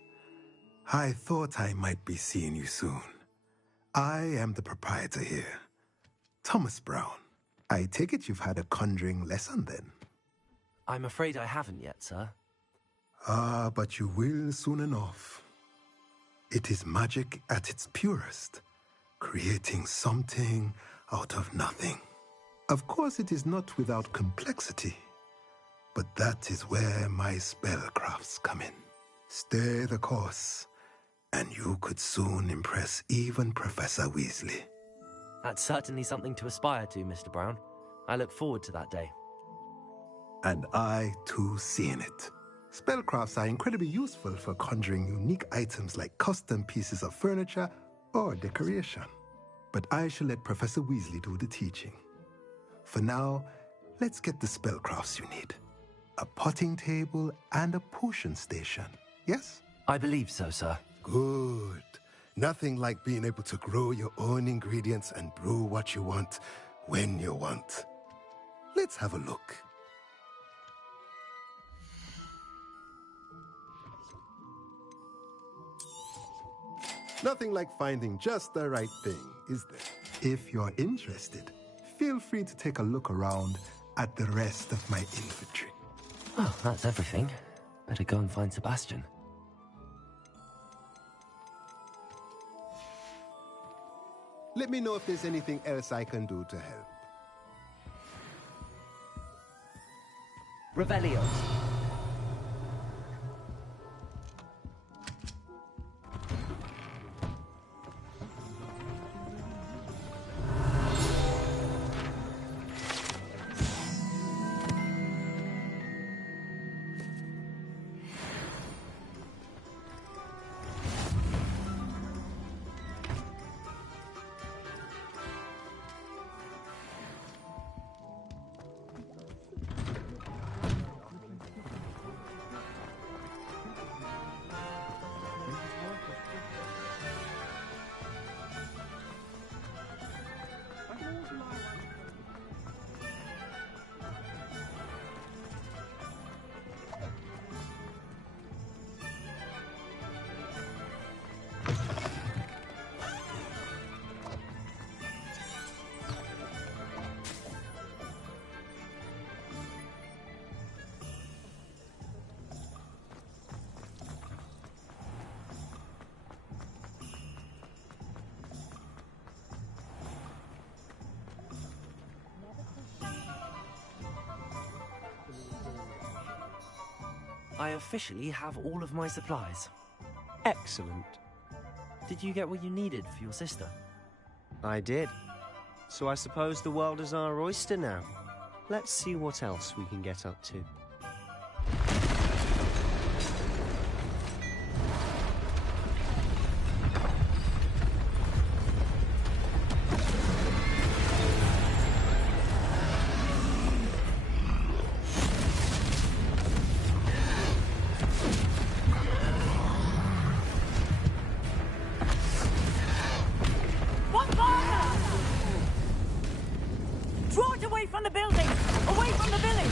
I thought I might be seeing you soon. I am the proprietor here, Thomas Brown. I take it you've had a conjuring lesson then? I'm afraid I haven't yet, sir. Ah, but you will soon enough. It is magic at its purest, creating something out of nothing. Of course, it is not without complexity, but that is where my spellcrafts come in. Stay the course, and you could soon impress even Professor Weasley. That's certainly something to aspire to, Mr. Brown. I look forward to that day. And I, too, seeing it. Spellcrafts are incredibly useful for conjuring unique items like custom pieces of furniture or decoration. But I shall let Professor Weasley do the teaching. For now, let's get the spellcrafts you need. A potting table and a potion station, yes? I believe so, sir. Good. Nothing like being able to grow your own ingredients and brew what you want, when you want. Let's have a look. Nothing like finding just the right thing, is there? If you're interested, feel free to take a look around at the rest of my inventory. Oh, that's everything. Better go and find Sebastian. Let me know if there's anything else I can do to help. Revelio. I officially have all of my supplies. Excellent. Did you get what you needed for your sister? I did. So I suppose the world is our oyster now. Let's see what else we can get up to. Draw it away from the building! Away from the village!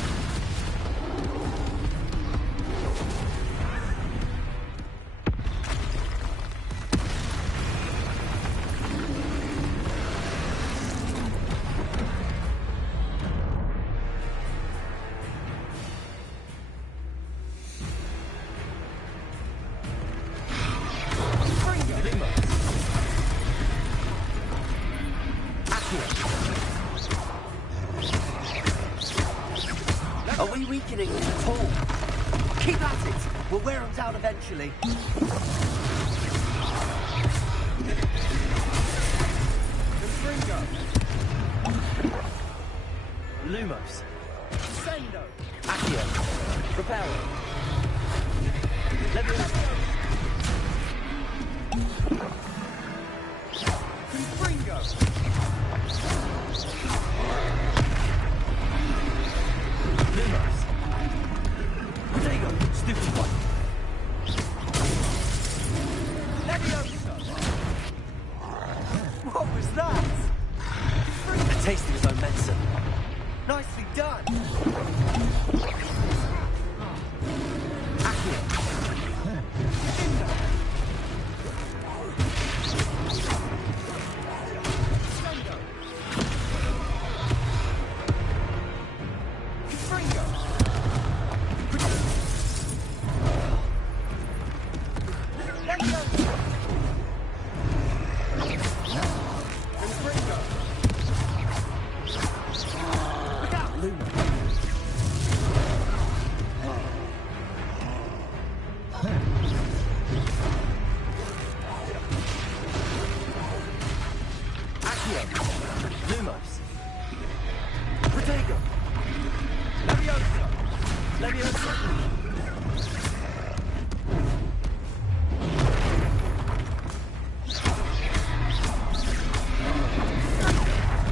Are we weakening them at all? Keep at it! We'll wear them down eventually. Lumos. Sendo. Accio. Repel. Levioso. Confringo. Lumos. Protego. Stupid one. Levioso. What was that? A taste of his own medicine. Nicely done. Accio. Lumos. Protego. Levioso. Levioso.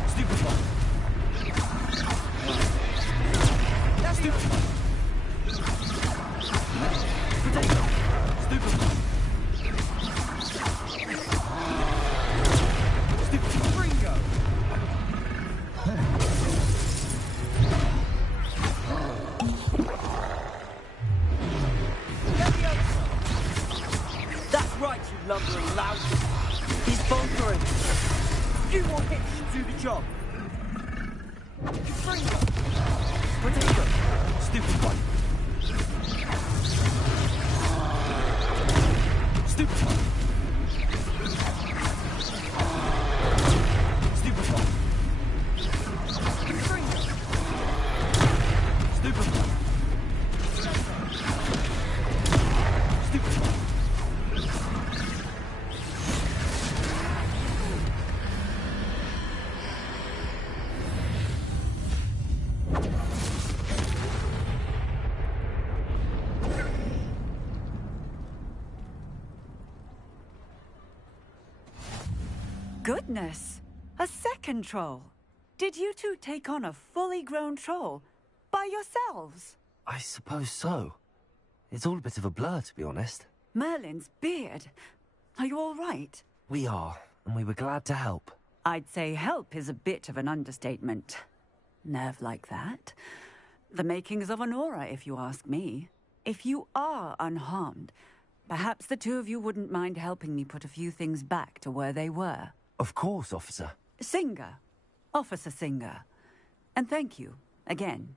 Stupefy. Stupefy. Protego. Stupefy. Ringo! That's right, you lumbering lout! He's bunkering! You want him to do the job! Ringo! Potato! Stupid one! Stupid one! Goodness! A second troll! Did you two take on a fully grown troll? By yourselves? I suppose so. It's all a bit of a blur, to be honest. Merlin's beard. Are you all right? We are, and we were glad to help. I'd say help is a bit of an understatement. Nerve like that. The makings of an aura, if you ask me. If you are unharmed, perhaps the two of you wouldn't mind helping me put a few things back to where they were. Of course, officer. Singer. Officer Singer. And thank you, again.